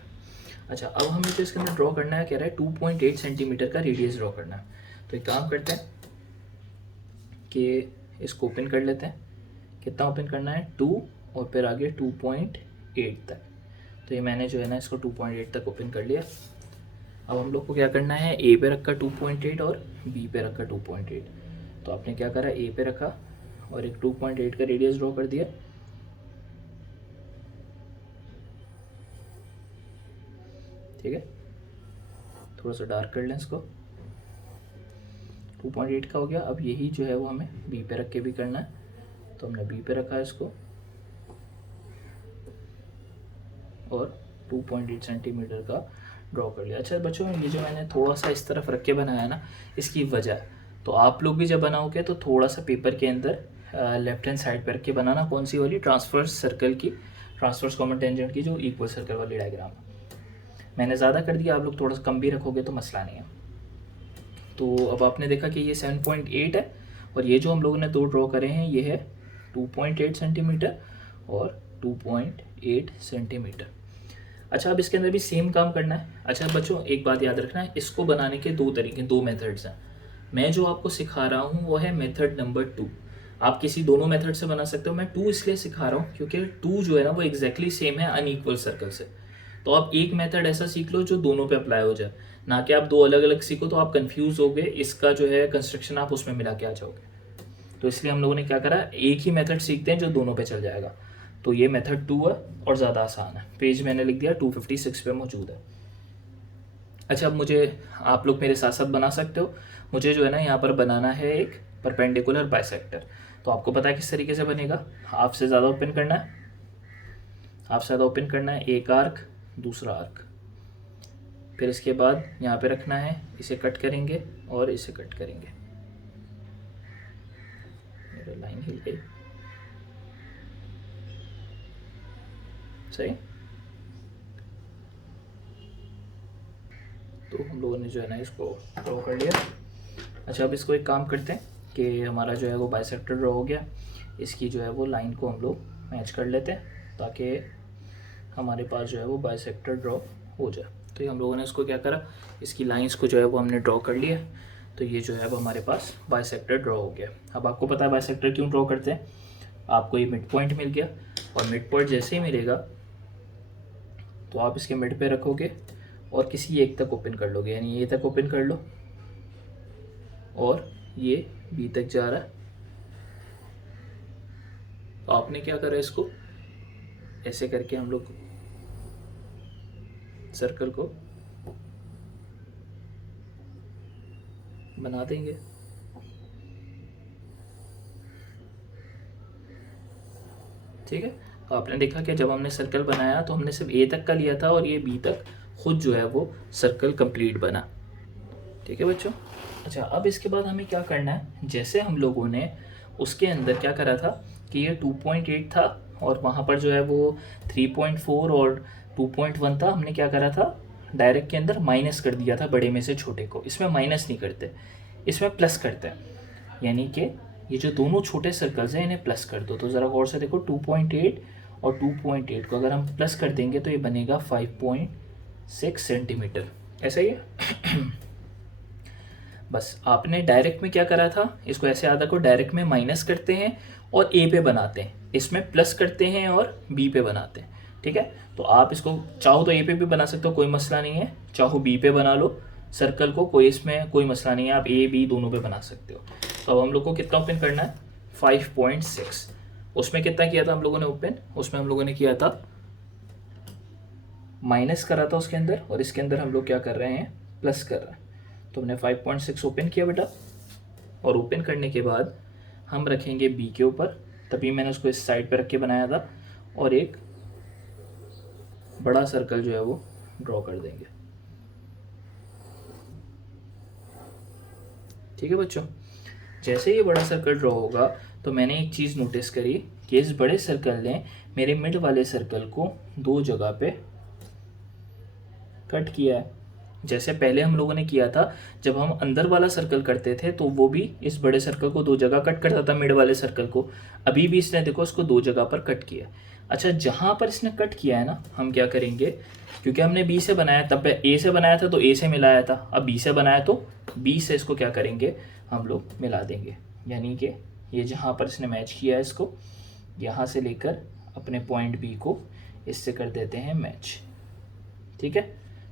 अच्छा, अब हमें तो इसके अंदर ड्रॉ करना है, कह रहा है 2.8 सेंटीमीटर का रेडियस ड्रॉ करना है। तो एक काम करते हैं कि इसको ओपन कर लेते हैं। कितना ओपन करना है? 2 और फिर आगे 2.8 तक। तो ये मैंने जो है ना इसको 2.8 तक ओपन कर लिया। अब हम लोग को क्या करना है, ए पे रखा 2.8 और बी पे रखा 2.8। तो आपने क्या करा, ए पे रखा और एक 2.8 का रेडियस ड्रॉ कर दिया। ठीक है, थोड़ा सा डार्क कर लें इसको। 2.8 का हो गया। अब यही जो है वो हमें बी पे रख के भी करना है। तो हमने बी पे रखा है इसको और 2.8 सेंटीमीटर का ड्रॉ कर लिया। अच्छा बच्चों, ये जो मैंने थोड़ा सा इस तरफ रख के बनाया ना, इसकी वजह, तो आप लोग भी जब बनाओगे तो थोड़ा सा पेपर के अंदर लेफ्ट हैंड साइड पर रख के बनाना। कौन सी वाली? ट्रांसफर्स सर्कल की, ट्रांसफर्स कॉमन टेंजेंट की, जो इक्वल सर्कल वाली डायग्राम है। मैंने ज़्यादा कर दिया, आप लोग थोड़ा सा कम भी रखोगे तो मसला नहीं है। तो अब आपने देखा कि ये 7.8 है और ये जो हम लोगों ने दो ड्रॉ करे हैं ये है 2.8 सेंटीमीटर और 2.8 सेंटीमीटर। अच्छा, अब इसके अंदर भी सेम काम करना है। अच्छा बच्चों, एक बात याद रखना है, इसको बनाने के दो तरीके, दो मेथड्स हैं। मैं जो आपको सिखा रहा हूँ वो है मेथड नंबर 2। आप किसी दोनों मेथड से बना सकते हो। मैं 2 इसलिए सिखा रहा हूँ क्योंकि 2 जो है ना वो एग्जैक्टली सेम है अनइक्वल सर्कल से। तो आप एक मेथड ऐसा सीख लो जो दोनों पे अप्लाई हो जाए, ना कि आप दो अलग अलग सीखो तो आप कंफ्यूज होगे, इसका जो है कंस्ट्रक्शन आप उसमें मिला के आ जाओगे। तो इसलिए हम लोगों ने क्या करा, एक ही मेथड सीखते हैं जो दोनों पे चल जाएगा। तो ये मेथड 2 है और ज़्यादा आसान है। पेज मैंने लिख दिया 256 पे मौजूद है। अच्छा, अब मुझे, आप लोग मेरे साथ साथ बना सकते हो। मुझे जो है ना यहाँ पर बनाना है एक परपेंडिकुलर बाइसेक्टर। तो आपको पता है किस तरीके से बनेगा। हाफ से ज़्यादा ओपन करना है, हाफ से ज़्यादा ओपन करना है, एक आर्क, दूसरा आर्क, फिर इसके बाद यहाँ पे रखना है, इसे कट करेंगे और इसे कट करेंगे। मेरा लाइन हिल गई, सही। तो हम लोगों ने जो है ना इसको ड्रॉ कर लिया। अच्छा, अब इसको एक काम करते हैं कि हमारा जो है वो बाइसेक्टर ड्रॉ हो गया। इसकी जो है वो लाइन को हम लोग मैच कर लेते हैं ताकि हमारे पास जो है वो बाइसेक्टर ड्रॉ हो जाए। तो ये हम लोगों ने इसको क्या करा, इसकी लाइंस को जो है वो हमने ड्रॉ कर लिया। तो ये जो है वो हमारे पास बाइसेक्टर ड्रॉ हो गया। अब आपको पता है बाइसेक्टर क्यों ड्रॉ करते हैं। आपको ये मिड पॉइंट मिल गया और मिड पॉइंट जैसे ही मिलेगा तो आप इसके मिड पे रखोगे और किसी एक तक ओपन कर लोगे, यानी ये तक ओपन कर लो और ये बी तक जा रहा है। तो आपने क्या करा, इसको ऐसे करके हम लोग सर्कल को बना देंगे। ठीक है, तो आपने देखा कि जब हमने सर्कल बनाया तो हमने सिर्फ ए तक का लिया था और ये बी तक खुद जो है वो सर्कल कंप्लीट बना। ठीक है बच्चों। अच्छा, अब इसके बाद हमें क्या करना है, जैसे हम लोगों ने उसके अंदर क्या करा था कि ये 2.8 था और वहाँ पर जो है वो 3.4 और 2.1 था। हमने क्या करा था, डायरेक्ट के अंदर माइनस कर दिया था बड़े में से छोटे को। इसमें माइनस नहीं करते, इसमें प्लस करते हैं। यानी कि ये जो दोनों छोटे सर्कल्स हैं इन्हें प्लस कर दो। तो ज़रा गौर से देखो, 2.8 और 2.8 को अगर हम प्लस कर देंगे तो ये बनेगा 5.6 सेंटीमीटर। ऐसा ही है। बस आपने डायरेक्ट में क्या करा था, इसको ऐसे आधा को डायरेक्ट में माइनस करते हैं और ए पे बनाते हैं, इसमें प्लस करते हैं और बी पे बनाते हैं। ठीक है, तो आप इसको चाहो तो ए पे भी बना सकते हो, कोई मसला नहीं है, चाहो बी पे बना लो सर्कल को, कोई इसमें कोई मसला नहीं है, आप ए बी दोनों पे बना सकते हो। तो अब हम लोग को कितना ओपन करना है, 5.6। उसमें कितना किया था हम लोगों ने ओपन, उसमें हम लोगों ने किया था माइनस करा था उसके अंदर, और इसके अंदर हम लोग क्या कर रहे हैं, प्लस कर रहे हैं। तो हमने 5.6 ओपन किया बेटा, और ओपन करने के बाद हम रखेंगे बी के ऊपर, तभी मैंने उसको इस साइड पे रख के बनाया था, और एक बड़ा सर्कल जो है वो ड्रॉ कर देंगे। ठीक है बच्चों, जैसे ये बड़ा सर्कल ड्रॉ होगा तो मैंने एक चीज़ नोटिस करी कि इस बड़े सर्कल ने मेरे मिड वाले सर्कल को 2 जगह पे कट किया है। जैसे पहले हम लोगों ने किया था, जब हम अंदर वाला सर्कल करते थे तो वो भी इस बड़े सर्कल को 2 जगह कट करता था, मिड वाले सर्कल को। अभी भी इसने देखो उसको 2 जगह पर कट किया। अच्छा, जहाँ पर इसने कट किया है ना, हम क्या करेंगे, क्योंकि हमने बी से बनाया, तब ए से बनाया था तो ए से मिलाया था, अब बी से बनाया तो बी से इसको क्या करेंगे, हम लोग मिला देंगे। यानी कि ये जहाँ पर इसने मैच किया है इसको, यहाँ से लेकर अपने पॉइंट बी को इससे कर देते हैं मैच। ठीक है,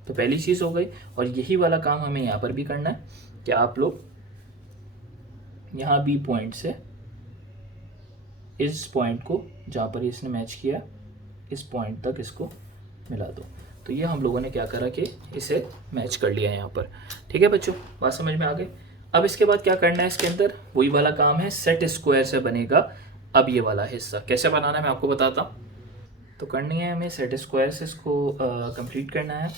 तो पहली चीज़ हो गई। और यही वाला काम हमें यहाँ पर भी करना है कि आप लोग यहाँ बी पॉइंट से इस पॉइंट को, जहाँ पर इसने मैच किया, इस पॉइंट तक इसको मिला दो। तो ये हम लोगों ने क्या करा कि इसे मैच कर लिया यहाँ पर। ठीक है बच्चों, बात समझ में आ गई। अब इसके बाद क्या करना है, इसके अंदर वही वाला काम है, सेट स्क्वायर से बनेगा अब ये वाला हिस्सा। कैसे बनाना है मैं आपको बताता हूँ। तो करनी है हमें सेट स्क्वायर से इसको कंप्लीट करना है।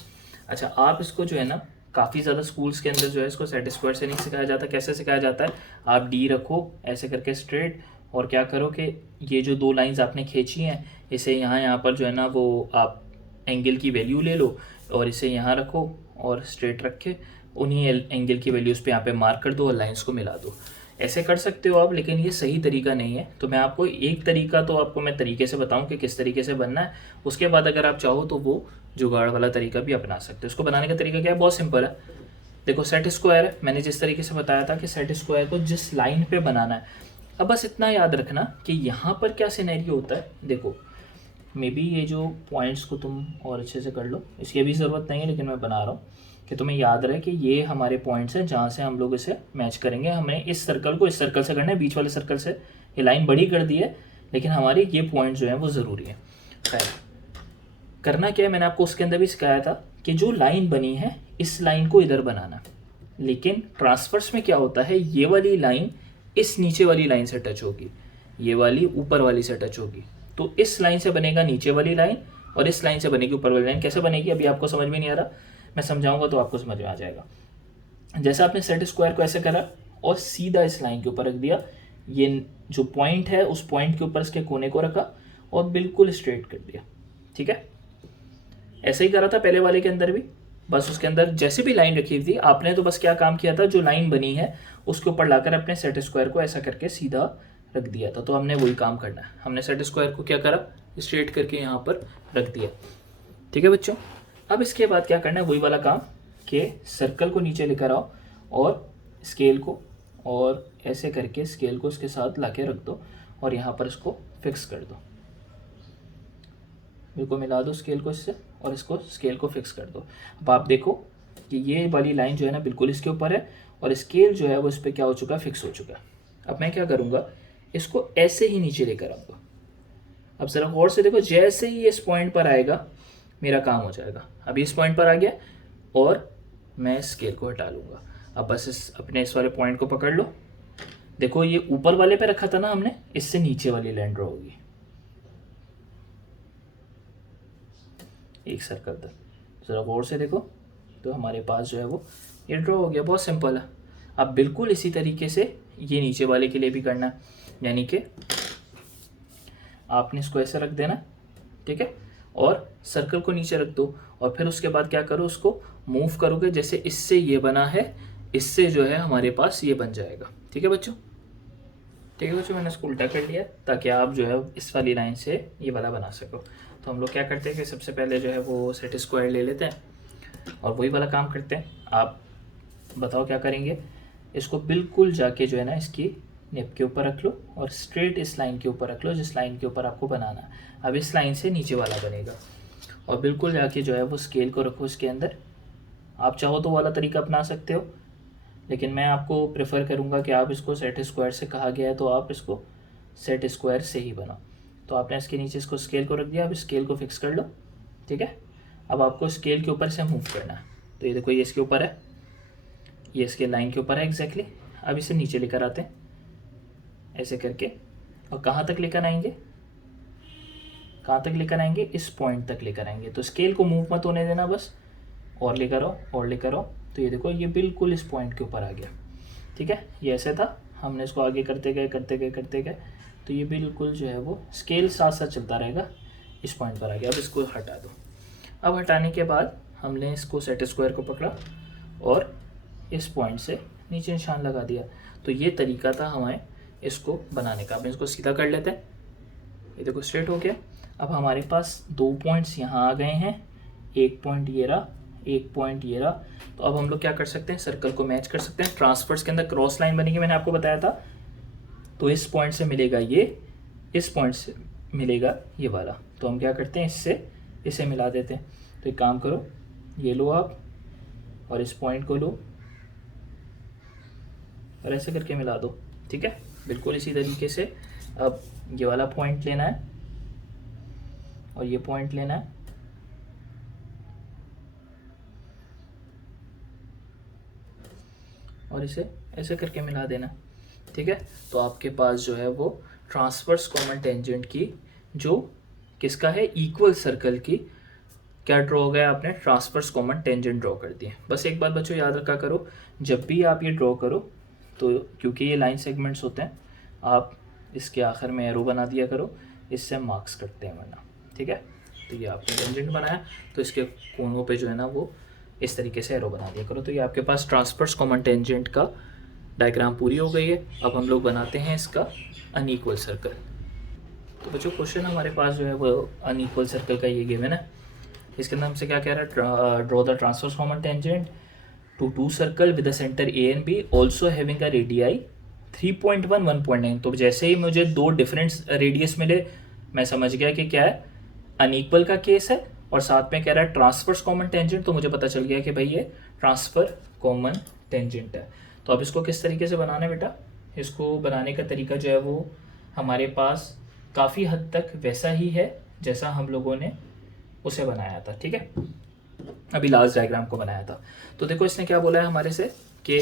अच्छा, आप इसको जो है ना, काफ़ी ज़्यादा स्कूल्स के अंदर जो है इसको सेट स्क्वायर से नहीं सिखाया जाता। कैसे सिखाया जाता है, आप डी रखो ऐसे करके स्ट्रेट, और क्या करो कि ये जो 2 लाइंस आपने खींची हैं, इसे यहाँ पर जो है ना वो आप एंगल की वैल्यू ले लो और इसे यहाँ रखो और स्ट्रेट रख के उन्हीं एंगल की वैल्यूज़ पे यहाँ पे मार्क कर दो और लाइंस को मिला दो। ऐसे कर सकते हो आप, लेकिन ये सही तरीका नहीं है। तो मैं आपको एक तरीका, तो आपको मैं तरीके से बताऊं कि किस तरीके से बनना है। उसके बाद अगर आप चाहो तो वो जुगाड़ वाला तरीका भी अपना सकते हो। उसको बनाने का तरीका क्या है, बहुत सिंपल है। देखो, सेट स्क्वायर है, मैंने जिस तरीके से बताया था कि सेट स्क्वायर को जिस लाइन पे बनाना है, अब बस इतना याद रखना कि यहाँ पर क्या सिनेरियो होता है। देखो, मे बी ये जो पॉइंट्स को तुम और अच्छे से कर लो, इसकी अभी ज़रूरत नहीं है, लेकिन मैं बना रहा हूँ कि तुम्हें याद रहे कि ये हमारे पॉइंट्स हैं जहाँ से हम लोग इसे मैच करेंगे। हमें इस सर्कल को इस सर्कल से करना है, बीच वाले सर्कल से। ये लाइन बड़ी कर दी है, लेकिन हमारे ये पॉइंट जो है वो ज़रूरी है। खैर, करना क्या है, मैंने आपको उसके अंदर भी सिखाया था कि जो लाइन बनी है इस लाइन को इधर बनाना, लेकिन ट्रांसफर्स में क्या होता है, ये वाली लाइन इस नीचे वाली लाइन से टच होगी, ये वाली ऊपर वाली से टच होगी। तो इस लाइन से बनेगा नीचे वाली लाइन और इस लाइन से बनेगी ऊपर वाली लाइन। कैसे बनेगी अभी आपको समझ में नहीं आ रहा, मैं समझाऊंगा तो आपको समझ में आ जाएगा। जैसा आपने सेट स्क्वायर को ऐसे करा और सीधा इस लाइन के ऊपर रख दिया, ये जो पॉइंट है उस पॉइंट के ऊपर इसके कोने को रखा और बिल्कुल स्ट्रेट कर दिया। ठीक है, ऐसे ही करा था पहले वाले के अंदर भी। बस उसके अंदर जैसे भी लाइन रखी थी आपने, तो बस क्या काम किया था, जो लाइन बनी है उसके ऊपर लाकर अपने सेट स्क्वायर को ऐसा करके सीधा रख दिया था। तो हमने वही काम करना है, हमने सेट स्क्वायर को क्या करा, स्ट्रेट करके यहाँ पर रख दिया। ठीक है बच्चों, अब इसके बाद क्या करना है, वही वाला काम कि सर्कल को नीचे लेकर आओ और स्केल को, और ऐसे करके स्केल को इसके साथ लाके रख दो और यहाँ पर इसको फिक्स कर दो। बिल्कुल मिला दो स्केल को इससे और इसको स्केल को फिक्स कर दो। अब आप देखो कि ये वाली लाइन जो है ना बिल्कुल इसके ऊपर है और स्केल जो है वो इस पर क्या हो चुका है, फिक्स हो चुका है। अब मैं क्या करूँगा, इसको ऐसे ही नीचे लेकर आऊँगा। अब ज़रा गौर से देखो, जैसे ही इस पॉइंट पर आएगा मेरा काम हो जाएगा। अभी इस पॉइंट पर आ गया और मैं स्केल को हटा लूँगा। अब बस इस वाले पॉइंट को पकड़ लो। देखो, ये ऊपर वाले पे रखा था ना हमने, इससे नीचे वाली लाइन ड्रॉ होगी एक सर्कल तक। ज़रा गौर से देखो, तो हमारे पास जो है वो ये ड्रॉ हो गया। बहुत सिंपल है। अब बिल्कुल इसी तरीके से ये नीचे वाले के लिए भी करना है, यानी कि आपने इसको ऐसे रख देना, ठीक है, और सर्कल को नीचे रख दो और फिर उसके बाद क्या करो, उसको मूव करोगे। जैसे इससे ये बना है, इससे जो है हमारे पास ये बन जाएगा। ठीक है बच्चों, ठीक है बच्चों, मैंने इसको उल्टा कर लिया ताकि आप जो है इस वाली लाइन से ये वाला बना सको। तो हम लोग क्या करते हैं कि सबसे पहले जो है वो सेट स्क्वायर ले लेते हैं और वही वाला काम करते हैं। आप बताओ क्या करेंगे, इसको बिल्कुल जाके जो है ना इसकी निप के ऊपर रख लो और स्ट्रेट इस लाइन के ऊपर रख लो जिस लाइन के ऊपर आपको बनाना है। अब इस लाइन से नीचे वाला बनेगा और बिल्कुल जाके जो है वो स्केल को रखो इसके अंदर। आप चाहो तो वाला तरीका अपना सकते हो, लेकिन मैं आपको प्रेफर करूँगा कि आप इसको सेट स्क्वायर से कहा गया है तो आप इसको सेट स्क्वायर से ही बनाओ। तो आपने इसके नीचे इसको स्केल को रख दिया, अब स्केल को फिक्स कर लो। ठीक है, अब आपको स्केल के ऊपर से मूव करना है। तो ये देखो, ये इसके ऊपर है, ये इसके लाइन के ऊपर है एग्जैक्टली। अब इसे नीचे लेकर आते हैं ऐसे करके, और कहाँ तक लेकर आएंगे, कहाँ तक लेकर आएंगे, इस पॉइंट तक लेकर आएंगे। तो स्केल को मूव मत होने देना, बस और लेकर आओ और लेकर आओ। तो ये देखो, ये बिल्कुल इस पॉइंट के ऊपर आ गया। ठीक है, ये ऐसे था, हमने इसको आगे करते गए, तो ये बिल्कुल जो है वो स्केल साथ साथ चलता रहेगा, इस पॉइंट पर आ गया। अब इसको हटा दो। अब हटाने के बाद हमने इसको सेट स्क्वायर को पकड़ा और इस पॉइंट से नीचे निशान लगा दिया। तो ये तरीका था हमें इसको बनाने का। अब इसको सीधा कर लेते हैं, ये देखो स्ट्रेट हो गया। अब हमारे पास 2 पॉइंट्स यहाँ आ गए हैं, एक पॉइंट ये रहा, एक पॉइंट ये रहा। तो अब हम लोग क्या कर सकते हैं, सर्कल को मैच कर सकते हैं। ट्रांसफर्स के अंदर क्रॉस लाइन बनेगी, मैंने आपको बताया था। तो इस पॉइंट से मिलेगा ये, इस पॉइंट से मिलेगा ये वाला। तो हम क्या करते हैं, इससे इसे मिला देते हैं। तो एक काम करो, ये लो आप और इस पॉइंट को लो और ऐसे करके मिला दो। ठीक है, बिल्कुल इसी तरीके से। अब ये वाला पॉइंट लेना है और ये पॉइंट लेना है, और इसे ऐसे करके मिला देना। ठीक है, तो आपके पास जो है वो ट्रांसवर्स कॉमन टेंजेंट की जो किसका है, इक्वल सर्कल की क्या ड्रॉ हो गया, आपने ट्रांसवर्स कॉमन टेंजेंट ड्रॉ कर दिए। बस एक बात बच्चों याद रखा करो, जब भी आप ये ड्रॉ करो तो क्योंकि ये लाइन सेगमेंट्स होते हैं, आप इसके आखिर में एरो बना दिया करो, इससे मार्क्स कटते हैं वरना। ठीक है, तो ये आपने टेंजेंट बनाया तो इसके कोनों पे जो है ना वो इस तरीके से एरो बना दिया करो। तो ये आपके पास ट्रांसवर्स कॉमन टेंजेंट का डायग्राम पूरी हो गई है। अब हम लोग बनाते हैं इसका अनइक्वल सर्कल। तो बच्चों क्वेश्चन हमारे पास जो है वो अनइक्वल सर्कल का ये गिवन है। इसके अंदर हमसे क्या कह रहा है, draw the transverse common tangent to two circle with the centre A and B also having a radii 3.1 1.9। तो जैसे ही मुझे दो डिफरेंट रेडियस मिले, मैं समझ गया कि क्या है, अनइक्वल का केस है। और साथ में कह रहा है ट्रांसवर्स कॉमन टेंजेंट, तो मुझे पता चल गया कि भाई ये ट्रांसफर कॉमन टेंजेंट है। तो अब इसको किस तरीके से बनाना है बेटा, इसको बनाने का तरीका जो है वो हमारे पास काफ़ी हद तक वैसा ही है जैसा हम लोगों ने उसे बनाया था। ठीक है, अभी लास्ट डायग्राम को बनाया था। तो देखो इसने क्या बोला है हमारे से कि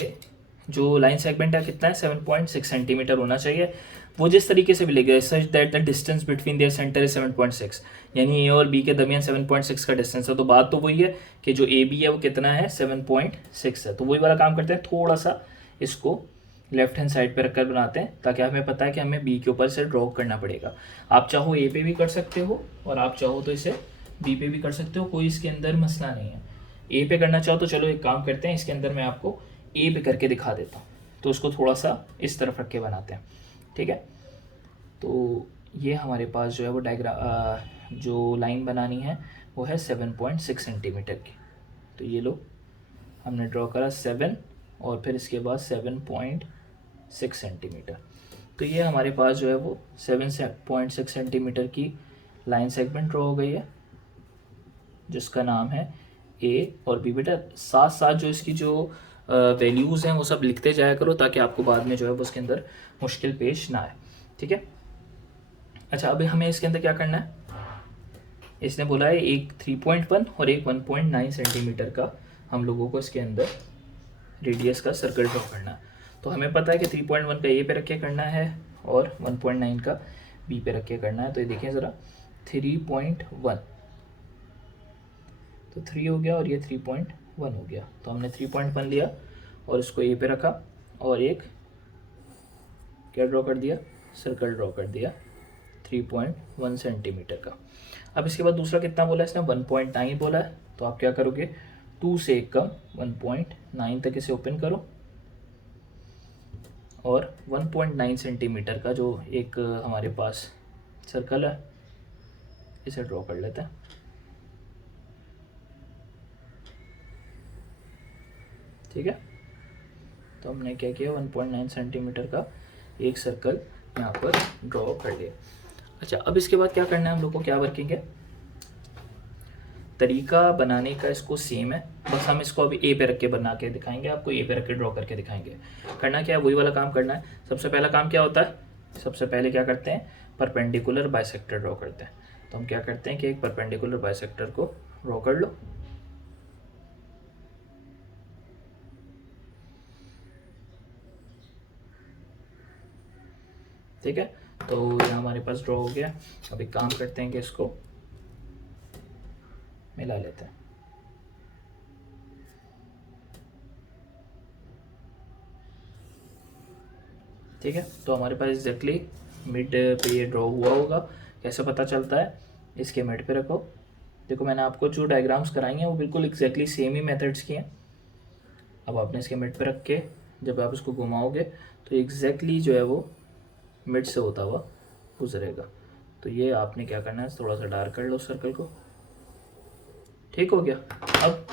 जो लाइन सेगमेंट है कितना है, 7.6 सेंटीमीटर होना चाहिए। वो जिस तरीके से मिलेगा such that the distance between their centre is 7.6, यानी ए और बी के दरमियान 7.6 का डिस्टेंस है। तो बात तो वही है कि जो ए बी है वो कितना है, 7.6 है। तो वही वाला काम करते हैं, थोड़ा सा इसको लेफ्ट हैंड साइड पे रखकर बनाते हैं, ताकि हमें पता है कि हमें बी के ऊपर से ड्रॉ करना पड़ेगा। आप चाहो ए पे भी कर सकते हो और आप चाहो तो इसे बी पे भी कर सकते हो, कोई इसके अंदर मसला नहीं है। ए पे करना चाहो तो चलो एक काम करते हैं, इसके अंदर मैं आपको ए पे करके दिखा देता हूँ। तो उसको थोड़ा सा इस तरफ रख के बनाते हैं। ठीक है, तो ये हमारे पास जो है वो डायग्राम जो लाइन बनानी है वो है 7.6 सेंटीमीटर की। तो ये लो हमने ड्रॉ करा 7 और फिर इसके बाद 7.6 सेंटीमीटर। तो ये हमारे पास जो है वो 7.6 सेंटीमीटर की लाइन सेगमेंट ड्रॉ हो गई है, जिसका नाम है ए और बी। बेटा साथ साथ जो इसकी जो वैल्यूज़ हैं वो सब लिखते जाया करो, ताकि आपको बाद में जो है वो उसके अंदर मुश्किल पेश ना आए। ठीक है, अच्छा अभी हमें इसके अंदर क्या करना है, इसने बोला है एक 3.1 और एक 1.9 सेंटीमीटर का हम लोगों को इसके अंदर रेडियस का सर्कल ड्रॉ करना है। तो हमें पता है कि 3.1 का ए पे रख के करना है और 1.9 का बी पे रख के करना है। तो ये देखें ज़रा, 3.1, तो 3 हो गया और ये 3.1 हो गया। तो हमने 3.1 लिया और इसको ए पे रखा और एक क्या ड्रॉ कर दिया, सर्कल ड्रॉ कर दिया 3.1 सेंटीमीटर का। अब इसके बाद दूसरा कितना बोला इसने, 1.9 बोला है। तो आप क्या करोगे, 2 से एक कम 1.9 तक इसे ओपन करो और 1.9 सेंटीमीटर का जो एक हमारे पास सर्कल है इसे ड्रॉ कर लेते हैं। ठीक है, तो हमने क्या किया, 1.9 सेंटीमीटर का एक सर्कल यहाँ पर ड्रॉ कर लिया। अच्छा अब इसके बाद क्या करना है हम लोग को, क्या वर्किंग है, तरीका बनाने का इसको सेम है, बस हम इसको अभी ए पे रख के बना के दिखाएंगे, आपको ए पे रख के ड्रॉ करके दिखाएंगे। करना क्या है, वही वाला काम करना है। सबसे पहला काम क्या होता है, सबसे पहले क्या करते हैं, परपेंडिकुलर बाइसेक्टर ड्रॉ करते हैं। तो हम क्या करते हैं कि एक परपेंडिकुलर बाइसेक्टर को ड्रॉ कर लो। ठीक है, तो ये हमारे पास ड्रॉ हो गया। अब एक काम करते हैं कि इसको मिला लेते हैं। ठीक है, तो हमारे पास एग्जैक्टली मिड पे ये ड्रॉ हुआ होगा। कैसे पता चलता है, इसके मिड पे रखो। देखो मैंने आपको जो डायग्राम्स कराई हैं वो बिल्कुल एग्जैक्टली सेम ही मेथड्स की हैं। अब आपने इसके मिड पे रख के जब आप इसको घुमाओगे तो एग्जैक्टली जो है वो मिड से होता हुआ गुजरेगा। तो ये आपने क्या करना है, थोड़ा सा डार्क कर लो सर्कल को। ठीक हो गया। अब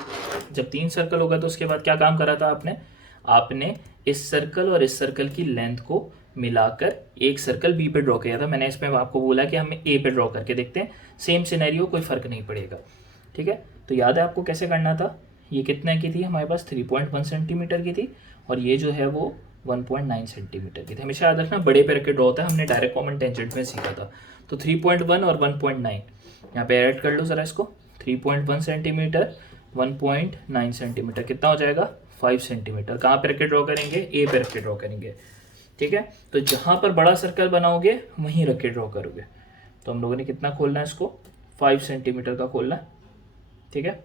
जब 3 सर्कल होगा तो उसके बाद क्या काम करा था आपने, आपने इस सर्कल और इस सर्कल की लेंथ को मिलाकर एक सर्कल बी पे ड्रॉ किया था। मैंने इसमें आपको बोला कि हम ए पे ड्रॉ करके देखते हैं, सेम सिनेरियो, कोई फ़र्क नहीं पड़ेगा। ठीक है, तो याद है आपको कैसे करना था। ये कितने की थी हमारे पास, 3.1 सेंटीमीटर की थी, और ये जो है वो 1.9 सेंटीमीटर की थी। हमेशा याद रखना बड़े पे रख के ड्रॉ होता है, हमने डायरेक्ट कॉमन टेंजेंट में सीखा था। तो 3.1 और 1.9 यहाँ पे ऐड कर लो ज़रा इसको। 3.1 सेंटीमीटर 1.9 सेंटीमीटर कितना हो जाएगा, 5 सेंटीमीटर। कहाँ पे रख के ड्रॉ करेंगे, ए पे रख के ड्रॉ करेंगे। ठीक है, तो जहाँ पर बड़ा सर्कल बनाओगे वहीं रख के ड्रॉ करोगे। तो हम लोगों ने कितना खोलना है इसको, 5 सेंटीमीटर का खोलना है। ठीक है,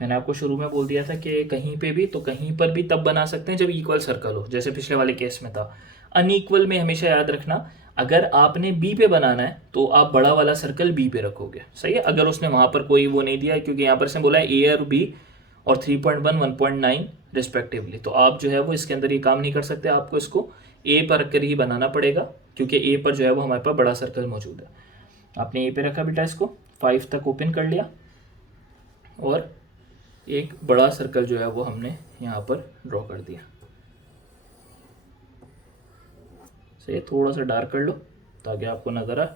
मैंने आपको शुरू में बोल दिया था कि कहीं पे भी तो कहीं पर भी तब बना सकते हैं जब इक्वल सर्कल हो, जैसे पिछले वाले केस में था। अनइक्वल में हमेशा याद रखना, अगर आपने बी पे बनाना है तो आप बड़ा वाला सर्कल बी पे रखोगे। सही है, अगर उसने वहां पर कोई वो नहीं दिया है, क्योंकि यहाँ पर से बोला है ए और बी और 3.1 1.9 रिस्पेक्टिवली, तो आप जो है वो इसके अंदर ये काम नहीं कर सकते। आपको इसको ए पर रख कर ही बनाना पड़ेगा, क्योंकि ए पर जो है वो हमारे पास बड़ा सर्कल मौजूद है। आपने ए पे रखा बेटा, इसको 5 तक ओपन कर लिया, और एक बड़ा सर्कल जो है वो हमने यहाँ पर ड्रॉ कर दिया। सही, थोड़ा सा डार्क कर लो ताकि आपको नजर आए।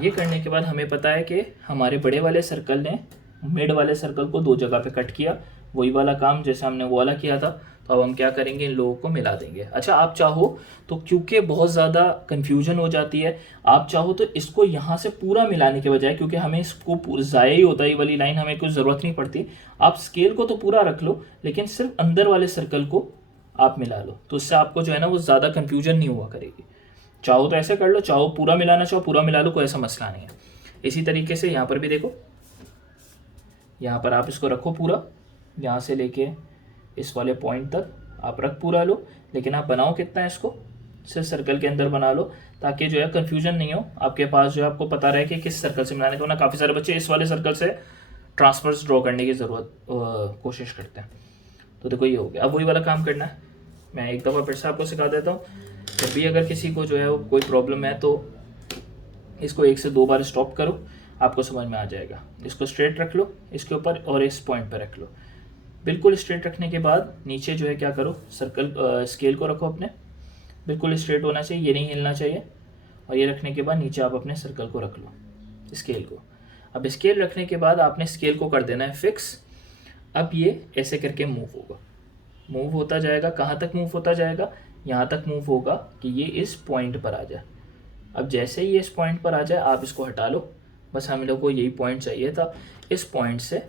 ये करने के बाद हमें पता है कि हमारे बड़े वाले सर्कल ने मिड वाले सर्कल को 2 जगह पे कट किया, वही वाला काम जैसे हमने वो वाला किया था। तो अब हम क्या करेंगे, इन लोगों को मिला देंगे। अच्छा, आप चाहो तो, क्योंकि बहुत ज़्यादा कन्फ्यूजन हो जाती है, आप चाहो तो इसको यहाँ से पूरा मिलाने के बजाय, क्योंकि हमें इसको ज़ाया ही होता है ये वाली लाइन, हमें कुछ ज़रूरत नहीं पड़ती। आप स्केल को तो पूरा रख लो, लेकिन सिर्फ अंदर वाले सर्कल को आप मिला लो, तो उससे आपको जो है ना वो ज़्यादा कन्फ्यूजन नहीं हुआ करेगी। चाहो तो ऐसे कर लो, चाहो पूरा मिलाना चाहो पूरा मिला लो, कोई ऐसा मसला नहीं है। इसी तरीके से यहाँ पर भी देखो, यहाँ पर आप इसको रखो पूरा, यहाँ से लेके इस वाले पॉइंट तक आप रख पूरा लो, लेकिन आप बनाओ कितना है इसको, सिर्फ सर्कल के अंदर बना लो, ताकि जो है कन्फ्यूजन नहीं हो आपके पास, जो है आपको पता रहे कि किस सर्कल से मिलाने का। वरना काफ़ी सारे बच्चे इस वाले सर्कल से ट्रांसफर्स ड्रॉ करने की ज़रूरत कोशिश करते हैं। तो देखो ये हो गया। अब वही वाला काम करना है, मैं एक दफ़ा फिर से आपको सिखा देता हूँ। जब भी अगर किसी को जो है वो कोई प्रॉब्लम है तो इसको 1 से 2 बार स्टॉप करो, आपको समझ में आ जाएगा। इसको स्ट्रेट रख लो इसके ऊपर, और इस पॉइंट पर रख लो। बिल्कुल स्ट्रेट रखने के बाद नीचे जो है क्या करो, सर्कल स्केल को रखो अपने, बिल्कुल स्ट्रेट होना चाहिए, ये नहीं हिलना चाहिए। और ये रखने के बाद नीचे आप अपने सर्कल को रख लो, स्केल को। अब स्केल रखने के बाद आपने स्केल को कर देना है फिक्स। अब ये ऐसे करके मूव होगा, मूव होता जाएगा। कहाँ तक मूव होता जाएगा, यहाँ तक मूव होगा कि ये इस पॉइंट पर आ जाए। अब जैसे ही इस पॉइंट पर आ जाए आप इसको हटा लो, बस हम लोग को यही पॉइंट चाहिए था। इस पॉइंट से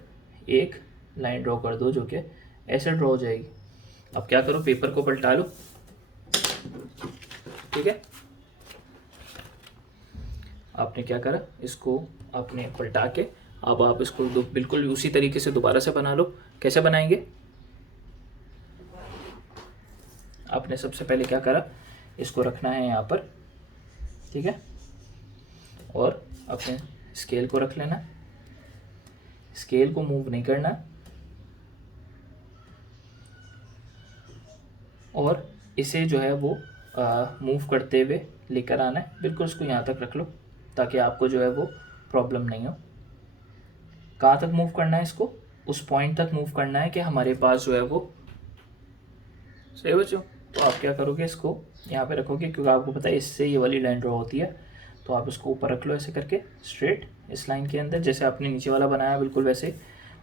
एक लाइन ड्रॉ कर दो जो कि ऐसे ड्रॉ हो जाएगी। अब क्या करो, पेपर को पलटा लो। ठीक है, आपने क्या करा, इसको आपने पलटा के अब आप इसको बिल्कुल उसी तरीके से दोबारा से बना लो। कैसे बनाएंगे, आपने सबसे पहले क्या करा, इसको रखना है यहाँ पर। ठीक है, और अपने स्केल को रख लेना, स्केल को मूव नहीं करना, और इसे जो है वो मूव करते हुए लेकर आना है। बिल्कुल इसको यहाँ तक रख लो ताकि आपको जो है वो प्रॉब्लम नहीं हो। कहाँ तक मूव करना है इसको, उस पॉइंट तक मूव करना है कि हमारे पास जो है वो, सही बच्चों। तो आप क्या करोगे, इसको यहाँ पे रखोगे, क्योंकि आपको पता है इससे ये वाली लाइन ड्रॉ होती है। तो आप इसको ऊपर रख लो ऐसे करके स्ट्रेट इस लाइन के अंदर, जैसे आपने नीचे वाला बनाया बिल्कुल वैसे ही।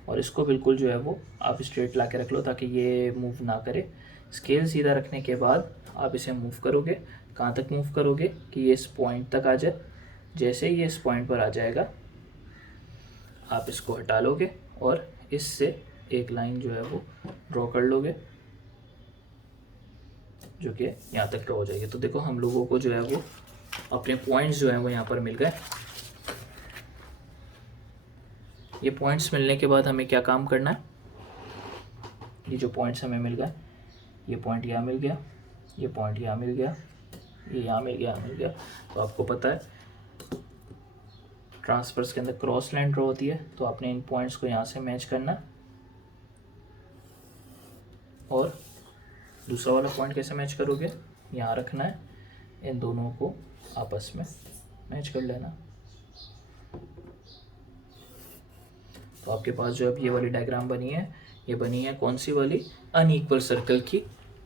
और इसको बिल्कुल जो है वो आप स्ट्रेट ला के रख लो ताकि ये मूव ना करे। स्केल सीधा रखने के बाद आप इसे मूव करोगे। कहाँ तक मूव करोगे कि ये इस पॉइंट तक आ जाए। जैसे ही ये इस पॉइंट पर आ जाएगा आप इसको हटा लोगे और इससे एक लाइन जो है वो ड्रॉ कर लोगे, जो कि यहाँ तक ड्रॉ हो जाएगी। तो देखो हम लोगों को जो है वो अपने पॉइंट्स जो हैं वो यहाँ पर मिल गए। ये पॉइंट्स मिलने के बाद हमें क्या काम करना है, ये जो पॉइंट्स हमें मिल गए, ये पॉइंट यहाँ मिल गया, ये पॉइंट यहाँ मिल गया, ये यहाँ मिल गया, यहाँ मिल गया। तो आपको पता है ट्रांसफर्स के अंदर क्रॉस लाइन ड्रॉ होती है, तो आपने इन पॉइंट्स को यहाँ से मैच करना है। और दूसरा वाला पॉइंट कैसे मैच करोगे, यहाँ रखना है, इन दोनों को आपस में मैच कर लेना। तो आपके पास जो अब ये वाली डायग्राम बनी है, ये बनी है कौन सी वाली, अनइक्वल सर्कल की,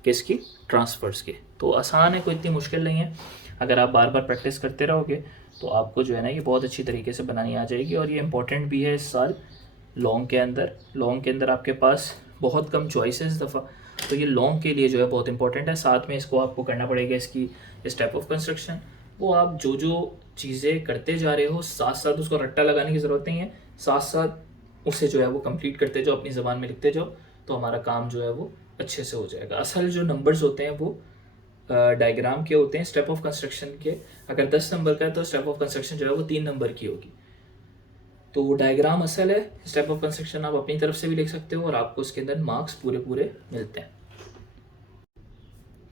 किसकी, ट्रांसफर्स की। तो आसान है, कोई इतनी मुश्किल नहीं है। अगर आप बार बार प्रैक्टिस करते रहोगे तो आपको जो है ना ये बहुत अच्छी तरीके से बनानी आ जाएगी। और ये इंपॉर्टेंट भी है इस साल लॉन्ग के अंदर आपके पास बहुत कम चॉइसेस दफ़ा, तो ये लॉन्ग के लिए जो है बहुत इंपॉर्टेंट है। साथ में इसको आपको करना पड़ेगा, इसकी स्टेप ऑफ कंस्ट्रक्शन, वो आप जो जो चीज़ें करते जा रहे हो साथ साथ उसको रट्टा लगाने की ज़रूरत नहीं है, साथ साथ उसे जो है वो कंप्लीट करते जाओ, अपनी ज़बान में लिखते जाओ, तो हमारा काम जो है वो अच्छे से हो जाएगा। असल जो नंबर्स होते हैं वो डायग्राम के होते हैं, स्टेप ऑफ कंस्ट्रक्शन के। अगर 10 नंबर का है तो स्टेप ऑफ कंस्ट्रक्शन जो है वो 3 नंबर की होगी। तो डायग्राम असल है, स्टेप ऑफ कंस्ट्रक्शन आप अपनी तरफ से भी लिख सकते हो और आपको उसके अंदर मार्क्स पूरे पूरे मिलते हैं।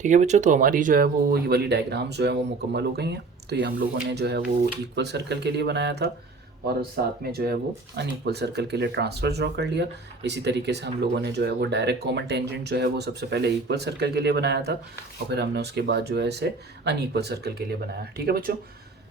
ठीक है बच्चों, तो हमारी जो है वो ये वाली डायग्राम्स जो है वो मुकम्मल हो गई हैं। तो ये हम लोगों ने जो है वो इक्वल सर्कल के लिए बनाया था और साथ में जो है वो अनइक्वल सर्कल के लिए ट्रांसफर ड्रॉ कर लिया। इसी तरीके से हम लोगों ने जो है वो डायरेक्ट कॉमन टेंजेंट जो है वो सबसे पहले इक्वल सर्कल के लिए बनाया था और फिर हमने उसके बाद जो है इसे अनइक्वल सर्कल के लिए बनाया। ठीक है बच्चों,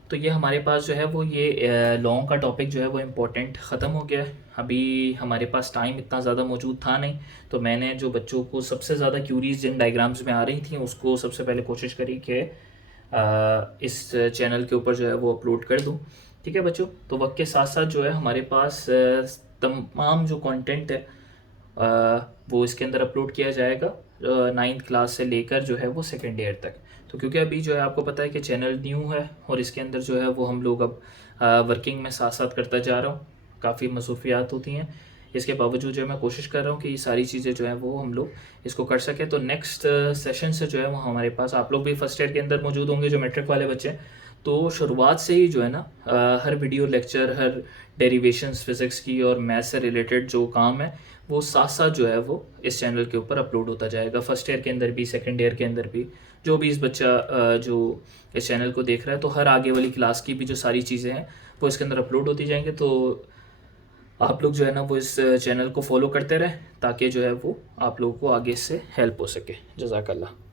तो ये हमारे पास जो है वो ये लॉन्ग का टॉपिक जो है वो इम्पोर्टेंट ख़त्म हो गया है। अभी हमारे पास टाइम इतना ज़्यादा मौजूद था नहीं, तो मैंने जो बच्चों को सबसे ज़्यादा क्यूरीज जिन डायग्राम्स में आ रही थी उसको सबसे पहले कोशिश करी कि इस चैनल के ऊपर जो है वो अपलोड कर दूँ। ठीक है बच्चों, तो वक्त के साथ साथ जो है हमारे पास तमाम जो कंटेंट है वो इसके अंदर अपलोड किया जाएगा 9th क्लास से लेकर जो है वो 2nd ईयर तक। तो क्योंकि अभी जो है आपको पता है कि चैनल न्यू है और इसके अंदर जो है वो हम लोग अब वर्किंग में साथ साथ करता जा रहा हूँ, काफ़ी मसरूफियात होती हैं। इसके बावजूद जो है मैं कोशिश कर रहा हूँ कि ये सारी चीज़ें जो है वो हम लोग इसको कर सकें। तो नेक्स्ट सेशन से जो है वो हमारे पास, आप लोग भी फर्स्ट ईयर के अंदर मौजूद होंगे जो मैट्रिक वाले बच्चे, तो शुरुआत से ही जो है ना हर वीडियो लेक्चर, हर डेरिवेशंस फिज़िक्स की और मैथ से रिलेटेड जो काम है वो साथ साथ जो है वो इस चैनल के ऊपर अपलोड होता जाएगा। फर्स्ट ईयर के अंदर भी, 2nd ईयर के अंदर भी, जो भी इस बच्चा जो इस चैनल को देख रहा है, तो हर आगे वाली क्लास की भी जो सारी चीज़ें हैं वो इसके अंदर अपलोड होती जाएंगे। तो आप लोग जो है ना वो इस चैनल को फॉलो करते रहें ताकि जो है वो आप लोगों को आगे से हेल्प हो सके। जज़ाकल्लाह।